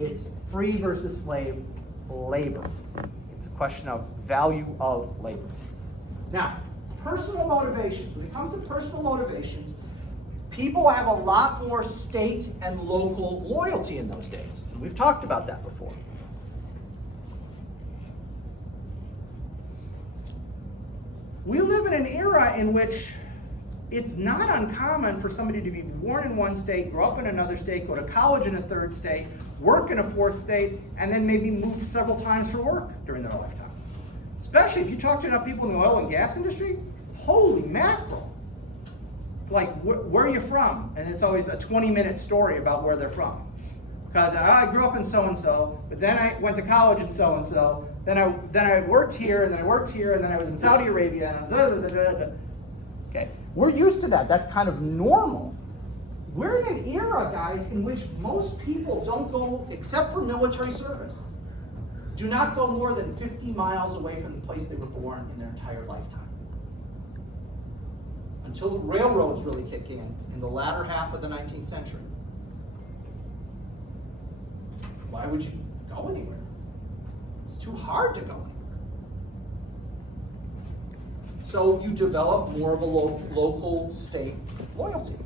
It's free versus slave labor. It's a question of value of labor. Now, personal motivations. When it comes to personal motivations, people have a lot more state and local loyalty in those days. And we've talked about that before. We live in an era in which it's not uncommon for somebody to be born in one state, grow up in another state, go to college in a third state, work in a fourth state, and then maybe move several times for work during their lifetime. Especially if you talk to enough people in the oil and gas industry, holy mackerel. Like, where are you from? And it's always a 20-minute story about where they're from. Because I grew up in so-and-so, but then I went to college in so-and-so, then I worked here, and then I worked here, and then I was in Saudi Arabia, and I was Okay, we're used to that. That's kind of normal. We're in an era, guys, in which most people don't go, except for military service, do not go more than 50 miles away from the place they were born in their entire lifetime. Until the railroads really kick in the latter half of the 19th century. Why would you go anywhere? It's too hard to go anywhere. So you develop more of a local state loyalty.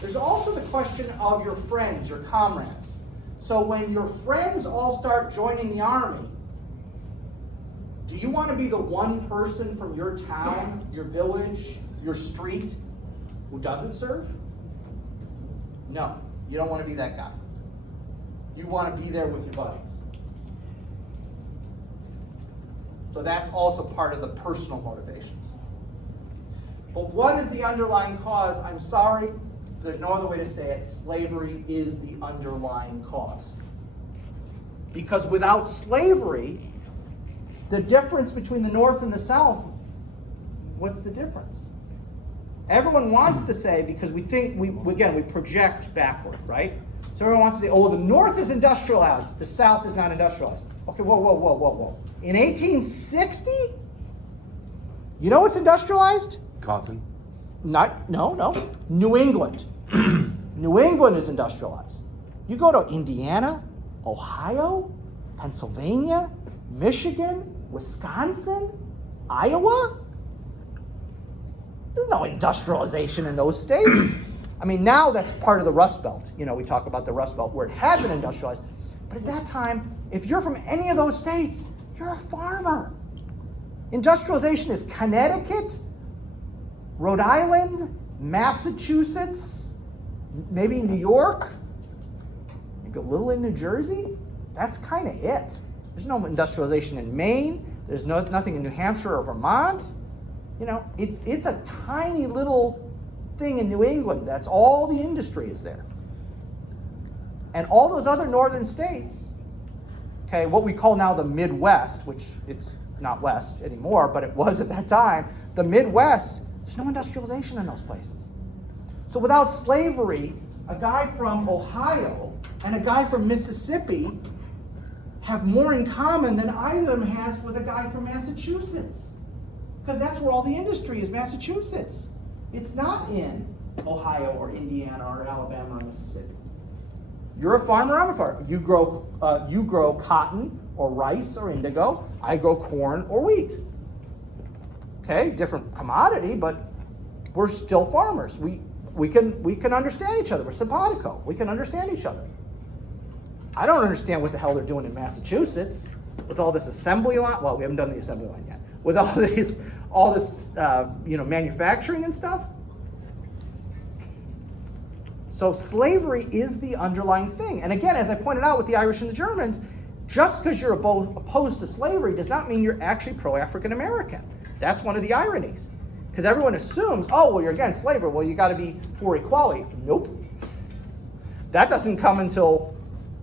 There's also the question of your friends, your comrades. So when your friends all start joining the army, do you want to be the one person from your town, your village, your street who doesn't serve? No, you don't want to be that guy. You want to be there with your buddies. So that's also part of the personal motivations. But what is the underlying cause? I'm sorry, there's no other way to say it. Slavery is the underlying cause. Because without slavery, the difference between the North and the South, what's the difference? Everyone wants to say, because we think, we project backward, right? So everyone wants to say, oh, well, the North is industrialized, the South is not industrialized. Okay, whoa. In 1860, you know what's industrialized? Cotton. No. New England. New England is industrialized. You go to Indiana, Ohio, Pennsylvania, Michigan, Wisconsin, Iowa. There's no industrialization in those states. I mean, now that's part of the Rust Belt. You know, we talk about the Rust Belt where it had been industrialized. But at that time, if you're from any of those states, you're a farmer. Industrialization is Connecticut, Rhode Island, Massachusetts, maybe New York, maybe a little in New Jersey. That's kind of it. There's no industrialization in Maine. There's nothing in New Hampshire or Vermont. You know, it's a tiny little thing in New England. That's all the industry is there. And all those other northern states, okay, what we call now the Midwest, which it's not West anymore, but it was at that time, the Midwest, there's no industrialization in those places. So without slavery, a guy from Ohio and a guy from Mississippi have more in common than either of them has with a guy from Massachusetts. Because that's where all the industry is, Massachusetts. It's not in Ohio or Indiana or Alabama or Mississippi. You're a farmer, I'm a farmer. You grow cotton or rice or indigo. I grow corn or wheat. Okay, different commodity, but we're still farmers. We can understand each other. We're simpatico. We can understand each other. I don't understand what the hell they're doing in Massachusetts with all this assembly line. Well, we haven't done the assembly line yet. With all this manufacturing and stuff. So slavery is the underlying thing. And again, as I pointed out with the Irish and the Germans, just because you're opposed to slavery does not mean you're actually pro-African American. That's one of the ironies. Because everyone assumes, oh, well, you're against slavery. Well, you got to be for equality. Nope. That doesn't come until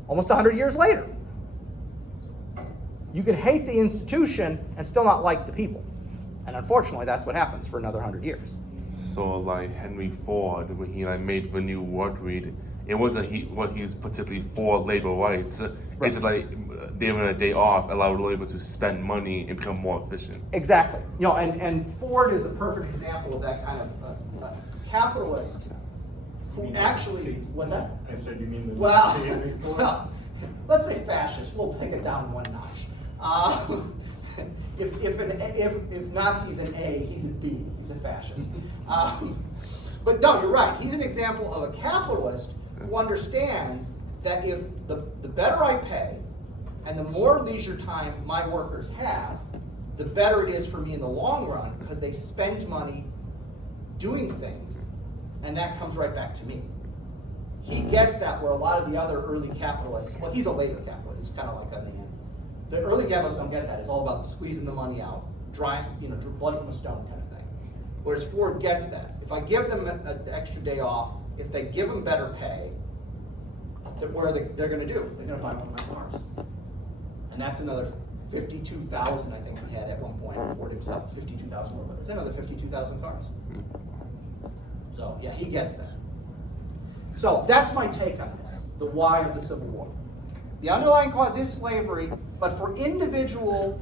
almost 100 years later. You can hate the institution and still not like the people. And unfortunately, that's what happens for another 100 years. So like Henry Ford, when he made the new world read, it wasn't he was particularly for labor rights. Right. It's just like giving a day off allowed labor to spend money and become more efficient. Exactly. And Ford is a perfect example of that kind of capitalist who actually, what's that? I said, you mean the Well, let's say fascist. We'll take it down one notch. If Nazi's an A, he's a B. He's a fascist. But no, you're right. He's an example of a capitalist who understands that if the better I pay and the more leisure time my workers have, the better it is for me in the long run because they spent money doing things, and that comes right back to me. He gets that where a lot of the other early capitalists, well, he's a later capitalist. It's kind of like the early capitalists don't get that. It's all about squeezing the money out, drying, blood from a stone kind of thing. Whereas Ford gets that. If I give them an extra day off, if they give them better pay, what are they're going to do? They're going to buy one of my cars. And that's another 52,000, I think he had at one point. Ford himself, 52,000 more, but it's another 52,000 cars. So yeah, he gets that. So that's my take on this, the why of the Civil War. The underlying cause is slavery, but for individual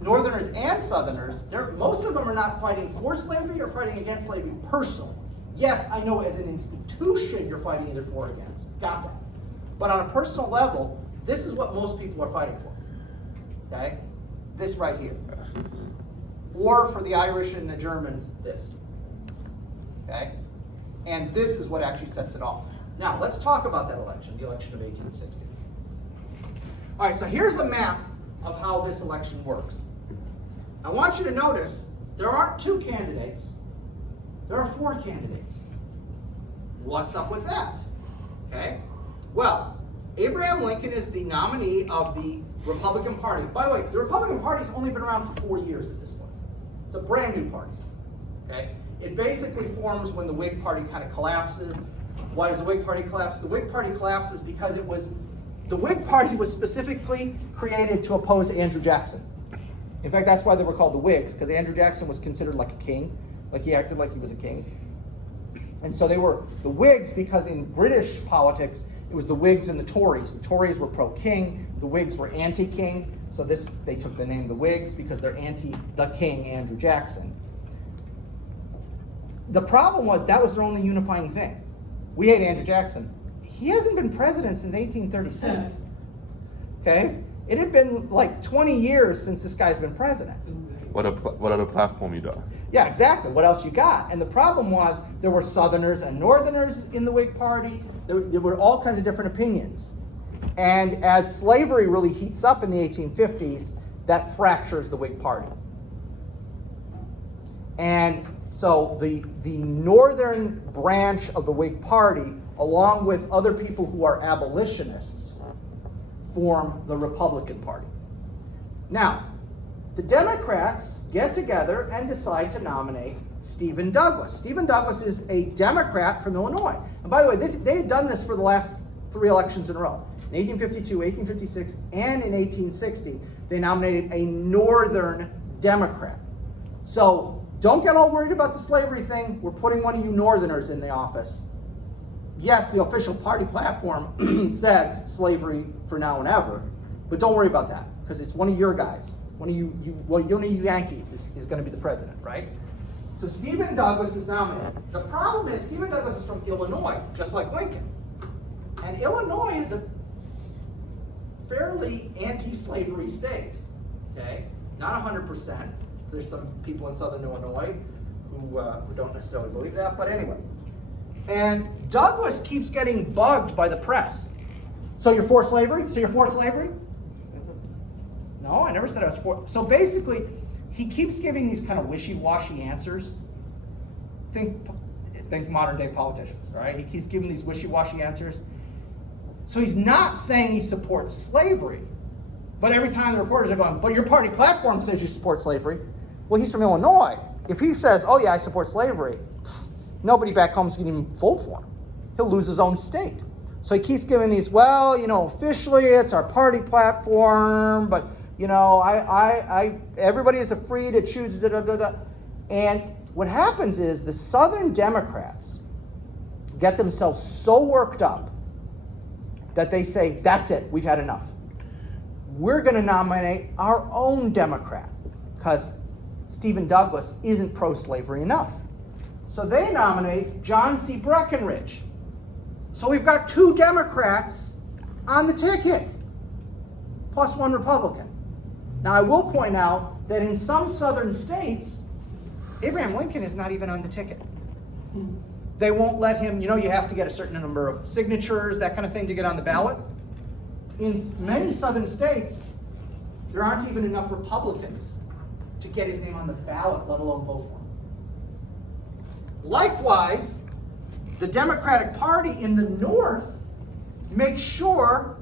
Northerners and Southerners, most of them are not fighting for slavery or fighting against slavery personally. Yes, I know as an institution you're fighting either for or against. Got that. But on a personal level, this is what most people are fighting for. Okay? This right here. Or for the Irish and the Germans, this. Okay? And this is what actually sets it off. Now, let's talk about that election, the election of 1860. All right, so here's a map of how this election works. I want you to notice there aren't two candidates, there are four candidates. What's up with that? Okay? Well, Abraham Lincoln is the nominee of the Republican Party. By the way, the Republican Party's only been around for 4 years at this point. It's a brand new party. Okay? It basically forms when the Whig Party kind of collapses. Why does the Whig Party collapse? The Whig Party collapses because the Whig Party was specifically created to oppose Andrew Jackson. In fact, that's why they were called the Whigs, because Andrew Jackson was considered like a king, like he acted like he was a king. And so they were the Whigs because in British politics, it was the Whigs and the Tories. The Tories were pro-king, the Whigs were anti-king, so they took the name the Whigs because they're anti the king, Andrew Jackson. The problem was that was their only unifying thing. We hate Andrew Jackson. He hasn't been president since 1836. Okay? It had been like 20 years since this guy's been president. What other platform you got? Yeah, exactly. What else you got? And the problem was there were Southerners and Northerners in the Whig Party. There were all kinds of different opinions. And as slavery really heats up in the 1850s, that fractures the Whig Party. And so the northern branch of the Whig Party, along with other people who are abolitionists, form the Republican Party. Now, the Democrats get together and decide to nominate Stephen Douglas. Stephen Douglas is a Democrat from Illinois. And by the way, they had done this for the last 3 elections in a row. In 1852, 1856, and in 1860, they nominated a Northern Democrat. So don't get all worried about the slavery thing. We're putting one of you Northerners in the office. Yes, the official party platform says slavery for now and ever, but don't worry about that because it's one of your guys. One of you Yankees is going to be the president, right? So Stephen Douglas is nominated. The problem is Stephen Douglas is from Illinois, just like Lincoln. And Illinois is a fairly anti-slavery state, okay? Not 100%. There's some people in southern Illinois who don't necessarily believe that, but anyway. And Douglas keeps getting bugged by the press. So you're for slavery? So you're for slavery? No, I never said I was for. So basically, he keeps giving these kind of wishy-washy answers. Think modern day politicians, all right? He keeps giving these wishy-washy answers. So he's not saying he supports slavery, but every time the reporters are going, but your party platform says you support slavery. Well, he's from Illinois. If he says, oh yeah, I support slavery, nobody back home is going to even vote for him. He'll lose his own state. So he keeps giving these, well, officially it's our party platform, but everybody is free to choose. And what happens is the Southern Democrats get themselves so worked up that they say, that's it, we've had enough. We're going to nominate our own Democrat because Stephen Douglas isn't pro-slavery enough. So they nominate John C. Breckinridge. So we've got 2 Democrats on the ticket, plus 1 Republican. Now I will point out that in some southern states, Abraham Lincoln is not even on the ticket. They won't let him, you have to get a certain number of signatures, that kind of thing to get on the ballot. In many southern states, there aren't even enough Republicans to get his name on the ballot, let alone vote for him. Likewise, the Democratic Party in the North makes sure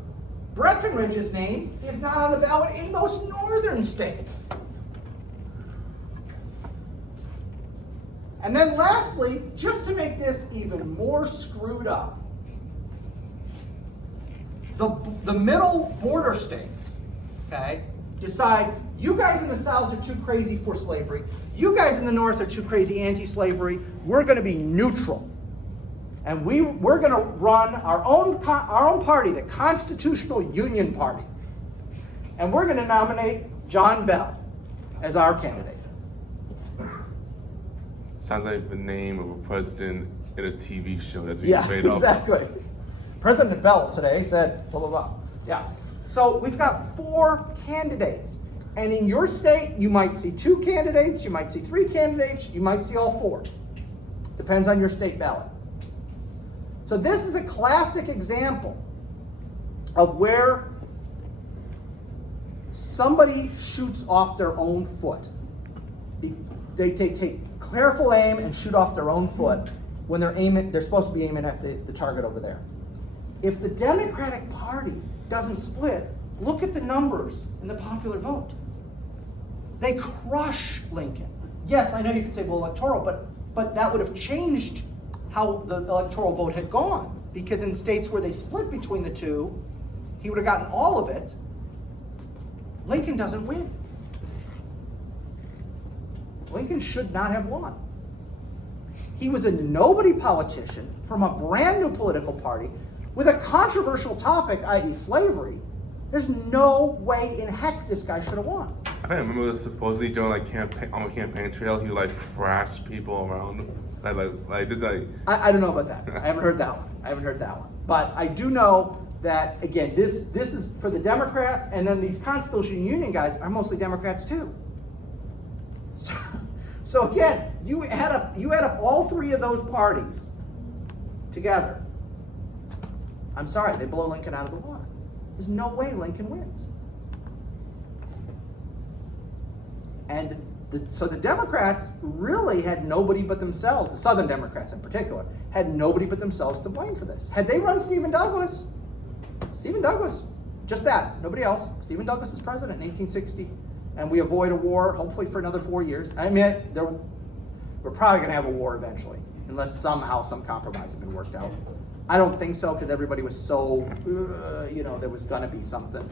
Breckinridge's name is not on the ballot in most northern states. And then lastly, just to make this even more screwed up, the middle border states, okay, decide you guys in the South are too crazy for slavery. You guys in the North are too crazy anti-slavery. We're going to be neutral. And we're going to run our own party, the Constitutional Union Party. And we're going to nominate John Bell as our candidate. Sounds like the name of a president in a TV show that's being played off. Exactly. President Bell today said blah, blah, blah. Yeah. So we've got 4 candidates. And in your state, you might see 2 candidates, you might see 3 candidates, you might see all 4. Depends on your state ballot. So this is a classic example of where somebody shoots off their own foot. They take careful aim and shoot off their own foot when they're supposed to be aiming at the target over there. If the Democratic Party doesn't split, look at the numbers in the popular vote. They crush Lincoln. Yes, I know you could say, well, electoral, but that would have changed how the electoral vote had gone. Because in states where they split between the two, he would have gotten all of it. Lincoln doesn't win. Lincoln should not have won. He was a nobody politician from a brand new political party with a controversial topic, i.e. slavery. There's no way in heck this guy should have won. I remember this supposedly during on the campaign trail, he would thrash people around. I don't know about that. I haven't heard that one. But I do know that, again, this is for the Democrats, and then these Constitutional Union guys are mostly Democrats too. So again, you add up all 3 of those parties together. I'm sorry, they blow Lincoln out of the water. There's no way Lincoln wins. And so the Democrats really had nobody but themselves, the Southern Democrats in particular, had nobody but themselves to blame for this. Had they run Stephen Douglas, just that, nobody else. Stephen Douglas is president in 1860, and we avoid a war, hopefully for another 4 years. I mean, we're probably going to have a war eventually, unless somehow some compromise had been worked out. I don't think so, because everybody was so, there was going to be something.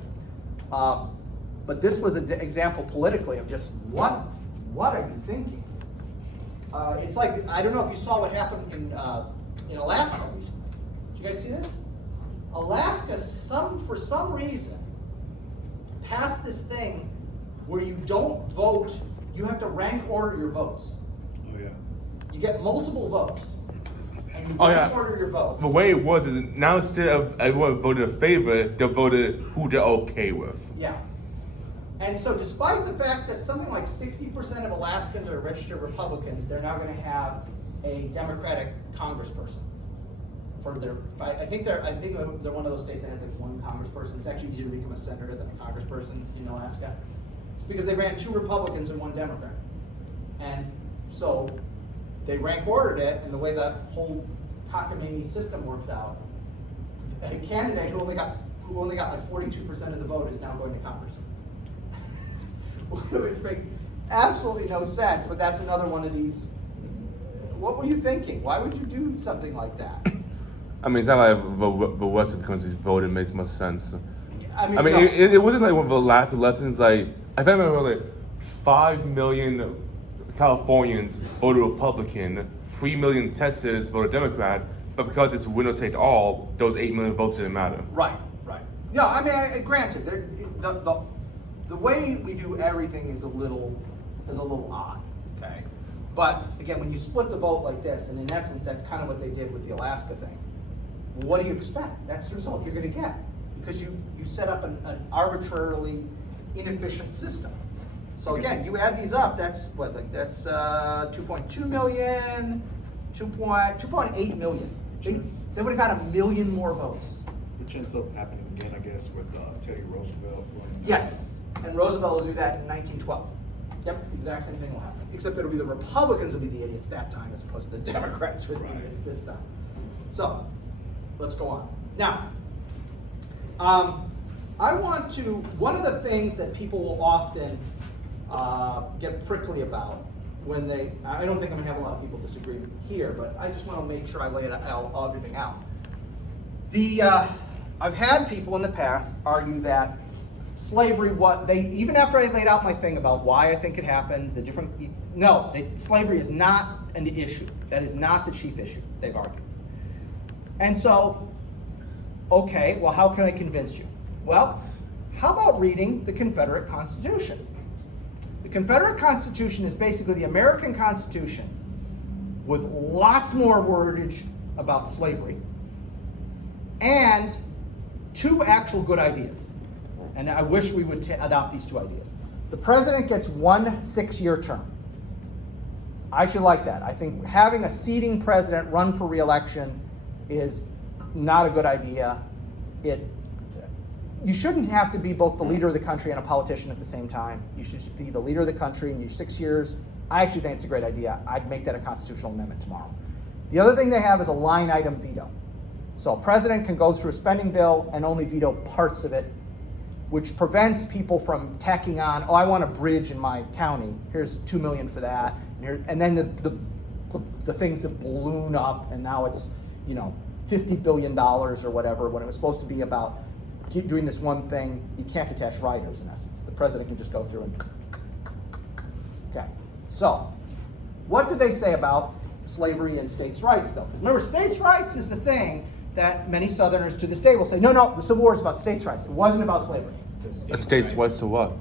But this was an example politically of just what are you thinking? It's like, I don't know if you saw what happened in Alaska recently. Did you guys see this? Alaska, for some reason, passed this thing where you don't vote, you have to rank order your votes. Oh, yeah. You get multiple votes. And you Oh, rank yeah. order your votes. The way it was is now instead of everyone voted in favor, they voted who they're okay with. Yeah. And so despite the fact that something like 60% of Alaskans are registered Republicans, they're now going to have a Democratic congressperson. For their, I think they're one of those states that has like one congressperson. It's actually easier to become a senator than a congressperson in Alaska. Because they ran 2 Republicans and 1 Democrat. And so they rank ordered it, and the way the whole cockamamie system works out, a candidate who only got like 42% of the vote is now going to Congress. Which makes absolutely no sense, but that's another one of these. What were you thinking? Why would you do something like that? I mean, it's not like the Western countries voted makes much sense. I mean, I mean, no. it wasn't like one of the last elections. Like I think I remember like 5 million Californians voted Republican, 3 million Texans voted Democrat, but because it's winner take all, those 8 million votes didn't matter. Right. No, I mean, granted, the way we do everything is a little odd, okay? But again, when you split the vote like this, and in essence, that's kind of what they did with the Alaska thing. Well, what do you expect? That's the result you're going to get because you set up an arbitrarily inefficient system. So again, you add these up. That's what, like that's 2.2 million, 2.8 million. They would have got 1 million more votes. Which ends up happening again, I guess, with Teddy Roosevelt. Yes, and Roosevelt will do that in 1912. Yep, the exact same thing will happen. Except it'll be the Republicans will be the idiots that time as opposed to the Democrats who are the idiots this time. So, let's go on. Now, I want to, one of the things that people will often get prickly about when they, I don't think I'm gonna have a lot of people disagree here, but I just wanna make sure I lay it out, everything out. I've had people in the past argue that slavery, even after I laid out my thing about why I think it happened, slavery is not an issue. That is not the chief issue, they've argued. And so, okay, well, how can I convince you? Well, how about reading the Confederate Constitution? The Confederate Constitution is basically the American Constitution with lots more wordage about slavery and 2 actual good ideas. And I wish we would adopt these 2 ideas. The president gets 1 6-year term. I should like that. I think having a seating president run for re-election is not a good idea. You shouldn't have to be both the leader of the country and a politician at the same time. You should just be the leader of the country in your 6 years. I actually think it's a great idea. I'd make that a constitutional amendment tomorrow. The other thing they have is a line item veto. So a president can go through a spending bill and only veto parts of it, which prevents people from tacking on, I want a bridge in my county. Here's $2 million for that. And then the things that balloon up, and now it's $50 billion or whatever, when it was supposed to be about keep doing this one thing. You can't detach riders in essence. The president can just go through and, okay. So, what do they say about slavery and states' rights though? Because remember, states' rights is the thing that many Southerners to this day will say, no, the Civil War is about states' rights. It wasn't about slavery. A state's rights to what?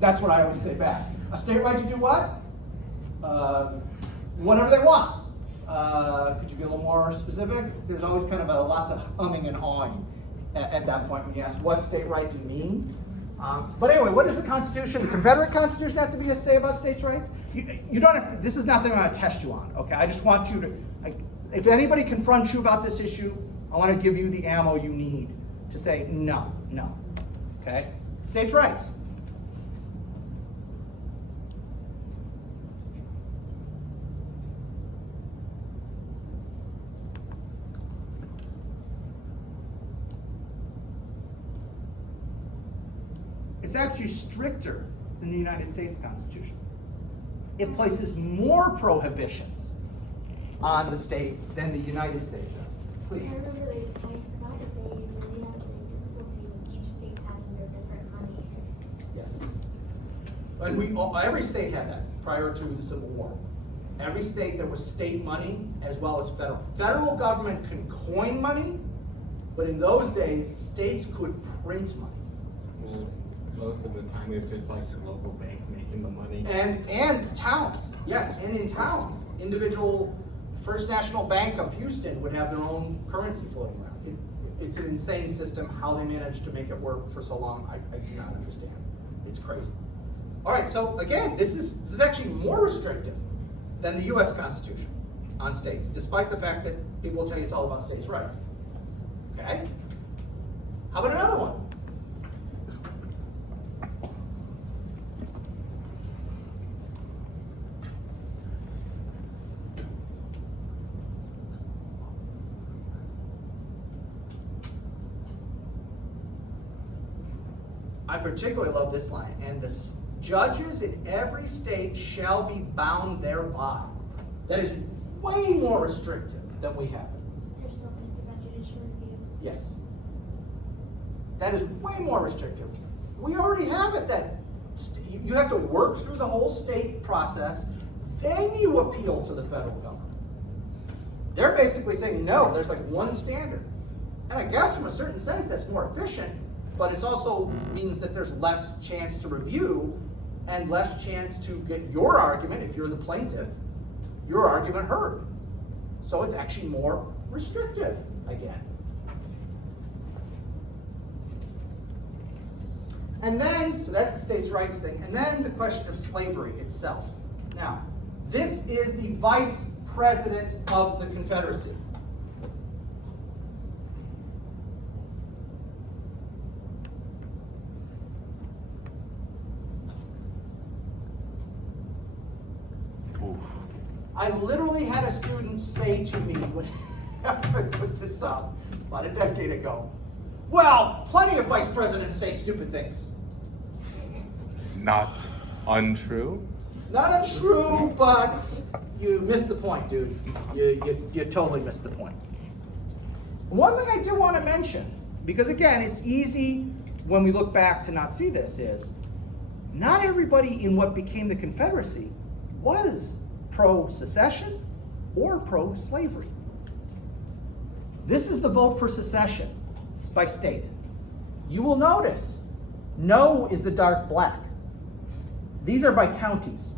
That's what I always say back. A state right to do what? Whatever they want. Could you be a little more specific? There's always kind of lots of umming and ahhing at that point when you ask what state right do you mean. But anyway, what does the Constitution, the Confederate Constitution, have to be a say about states' rights? You don't have to, this is not something I'm going to test you on, okay? I just want you to, if anybody confronts you about this issue, I want to give you the ammo you need to say no, okay? States' rights. It's actually stricter than the United States Constitution. It places more prohibitions on the state than the United States does. Please. I remember I forgot that they really had the difficulty with each state having their different money. Yes. And every state had that prior to the Civil War. Every state there was state money as well as federal. Federal government can coin money, but in those days, states could print money. Most of the time, it's just like the local bank making the money. And towns, yes, and in towns, individual First National Bank of Houston would have their own currency floating around. It's an insane system. How they managed to make it work for so long, I do not understand. It's crazy. All right, so again, this is actually more restrictive than the U.S. Constitution on states, despite the fact that people will tell you it's all about states' rights. Okay? How about another one? I particularly love this line, and the judges in every state shall be bound thereby. That is way more restrictive than we have. There's still this about judicial review. Yes. That is way more restrictive. We already have it that you have to work through the whole state process, then you appeal to the federal government. They're basically saying, no, there's like one standard. And I guess from a certain sense that's more efficient, but it also means that there's less chance to review and less chance to get your argument, if you're the plaintiff, your argument heard. So it's actually more restrictive again. And then, so that's the states' rights thing, and then the question of slavery itself. Now, this is the vice president of the Confederacy. I literally had a student say to me when after I put this up about a decade ago, well, plenty of vice presidents say stupid things. Not untrue. Not untrue, but you missed the point, dude. You totally missed the point. One thing I do want to mention, because again, it's easy when we look back to not see this, is not everybody in what became the Confederacy was pro-secession or pro-slavery. This is the vote for secession by state. You will notice no is a dark black. These are by counties.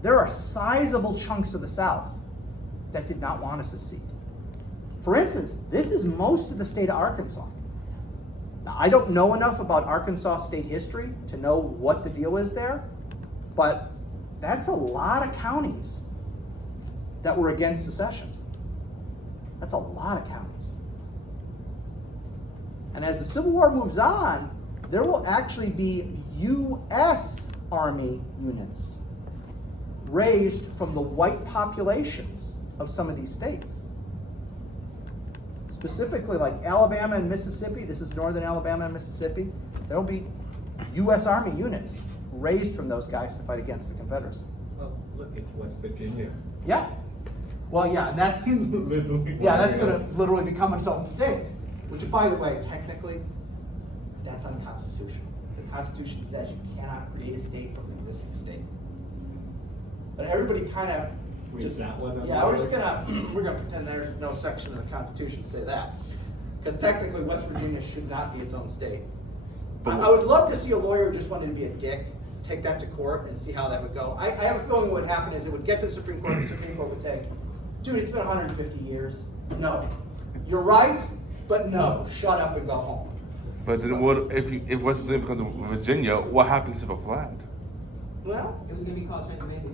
There are sizable chunks of the South that did not want to secede. For instance, this is most of the state of Arkansas. Now, I don't know enough about Arkansas state history to know what the deal is there, but that's a lot of counties that were against secession. That's a lot of counties. And as the Civil War moves on, there will actually be U.S. Army units raised from the white populations of some of these states. Specifically like Alabama and Mississippi, this is northern Alabama and Mississippi, there will be U.S. Army units raised from those guys to fight against the Confederacy. Well, look, it's West Virginia. Yeah. Well, yeah, and that's Literally. yeah, that's going to literally become its own state. Which, by the way, technically, that's unconstitutional. The Constitution says you cannot create a state from an existing state. But everybody kind of Just that one. yeah, we're gonna pretend there's no section of the Constitution to say that, because technically West Virginia should not be its own state. I would love to see a lawyer just wanting to be a dick, take that to court and see how that would go. I have a feeling what would happen is it would get to the Supreme Court, and the Supreme Court would say, dude, it's been 150 years. No. You're right, but no. Shut up and go home. But then what if West Virginia becomes Virginia? What happens to the flag? Well, It was gonna be called Transylvania.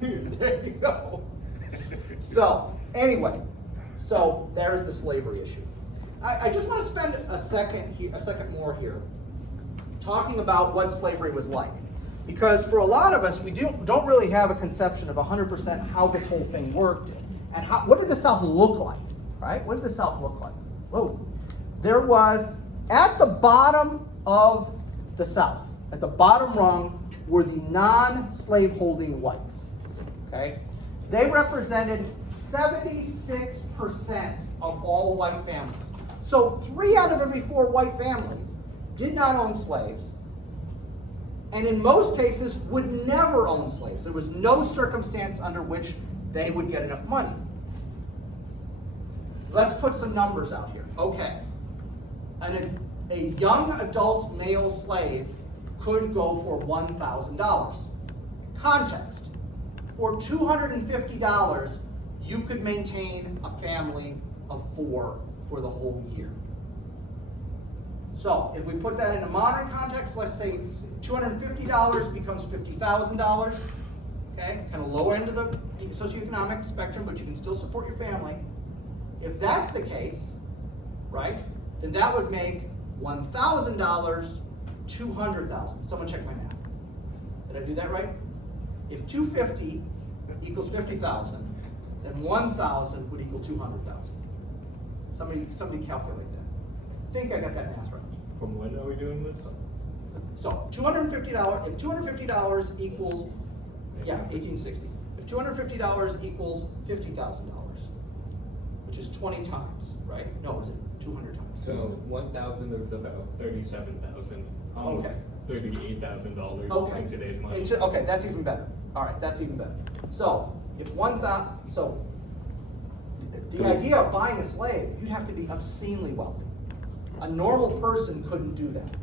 there you go. So, anyway, so there's the slavery issue. I just want to spend a second more here, talking about what slavery was like. Because for a lot of us, we don't really have a conception of 100% how this whole thing worked, and what did the South look like, right? What did the South look like? Whoa. There was, at the bottom of the South, at the bottom rung, were the non-slave-holding whites, okay? They represented 76% of all white families. So 3 out of every 4 white families did not own slaves, and in most cases would never own slaves. There was no circumstance under which they would get enough money. Let's put some numbers out here. Okay. And a young adult male slave could go for $1,000. Context, for $250, you could maintain a family of 4 for the whole year. So if we put that in a modern context, let's say $250 becomes $50,000, okay? Kind of low end of the socioeconomic spectrum, but you can still support your family. If that's the case, right, then that would make $1,000 $200,000. Someone check my math. Did I do that right? If 250 equals 50,000, then 1,000 would equal 200,000. Somebody calculate that. I think I got that math right. From when are we doing this? So $250. If $250 equals, yeah, 1860. If $250 equals $50,000, which is 20 times, right? No, is it 200 times? So 1,000 is about 37,000. Almost Okay. $38,000 Okay. in today's money. Okay, that's even better. All right, that's even better. So if 1,000, so the idea of buying a slave, you'd have to be obscenely wealthy. A normal person couldn't do that.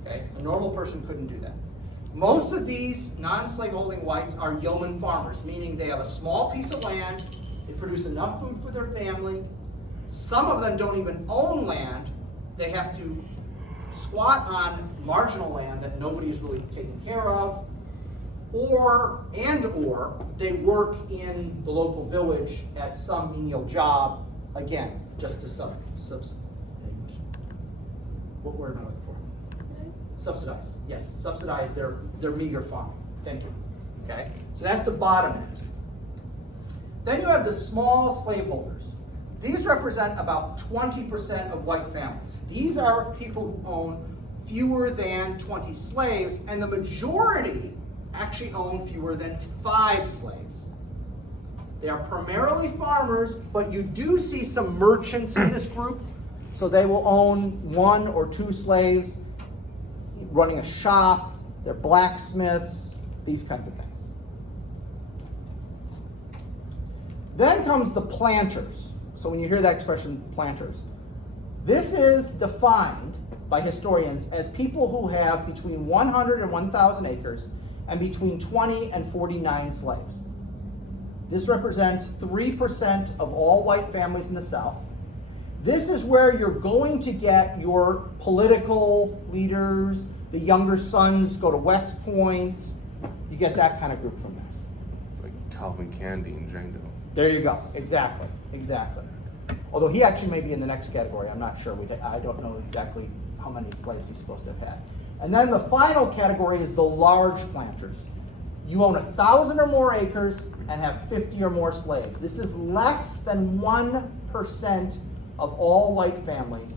Okay, a normal person couldn't do that. Most of these non-slaveholding whites are yeoman farmers, meaning they have a small piece of land, they produce enough food for their family. Some of them don't even own land. They have to squat on marginal land that nobody is really taking care of, or they work in the local village at some menial job, again, just to what word am I looking for? Subsidize, yes, subsidize their meager farm. Thank you. Okay, so that's the bottom end. Then you have the small slaveholders. These represent about 20% of white families. These are people who own fewer than 20 slaves, and the majority actually own fewer than 5 slaves. They are primarily farmers, but you do see some merchants in this group. So they will own 1 or 2 slaves, running a shop, they're blacksmiths, these kinds of things. Then comes the planters. So when you hear that expression, planters, this is defined by historians as people who have between 100 and 1,000 acres and between 20 and 49 slaves. This represents 3% of all white families in the South. This is where you're going to get your political leaders, the younger sons go to West Point. You get that kind of group from this. It's like Calvin Candy and Django. There you go. Exactly. Although he actually may be in the next category. I'm not sure. I don't know exactly how many slaves he's supposed to have had. And then the final category is the large planters. You own 1,000 or more acres and have 50 or more slaves. This is less than 1% of all white families,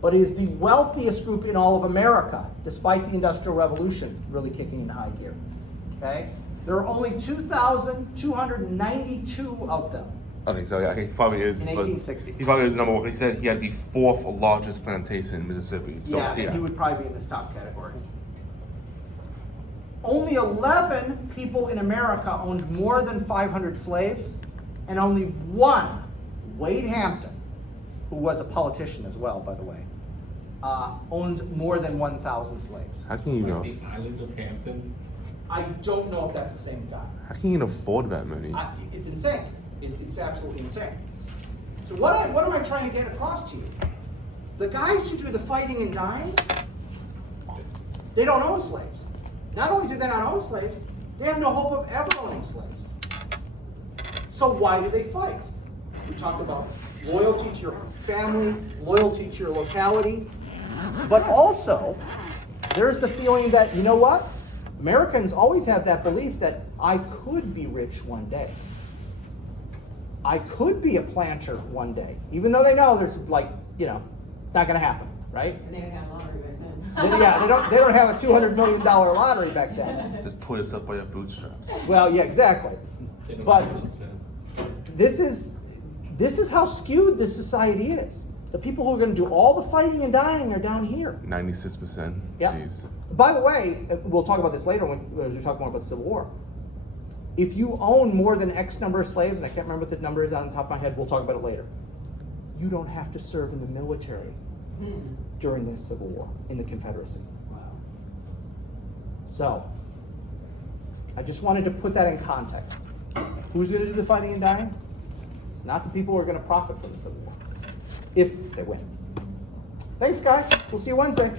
but is the wealthiest group in all of America, despite the Industrial Revolution really kicking in high gear. Okay? There are only 2,292 of them. I think so, yeah. He probably is. In 1860. He probably is number 1. He said he had the 4th largest plantation in Mississippi. So, And he would probably be in this top category. Only 11 people in America owned more than 500 slaves, and only 1, Wade Hampton, who was a politician as well, by the way, owned more than 1,000 slaves. How can you know? The island of Hampton. I don't know if that's the same guy. How can you afford that many? It's insane. It's absolutely insane. So what am I trying to get across to you? The guys who do the fighting and dying, they don't own slaves. Not only do they not own slaves, they have no hope of ever owning slaves. So why do they fight? We talked about loyalty to your family, loyalty to your locality, but also there's the feeling that, you know what? Americans always have that belief that I could be rich one day. I could be a planter one day, even though they know there's not going to happen, right? And they didn't have lottery back then. They don't have a $200 million lottery back then. Just pull yourself by your bootstraps. Well, yeah, exactly. But this is how skewed this society is. The people who are going to do all the fighting and dying are down here. 96%. Yeah. Jeez. By the way, we'll talk about this later as we talk more about the Civil War. If you own more than X number of slaves, and I can't remember what the number is on the top of my head, we'll talk about it later. You don't have to serve in the military. during the Civil War in the Confederacy. So, I just wanted to put that in context. Who's going to do the fighting and dying? It's not the people who are going to profit from the Civil War, if they win. Thanks, guys. We'll see you Wednesday.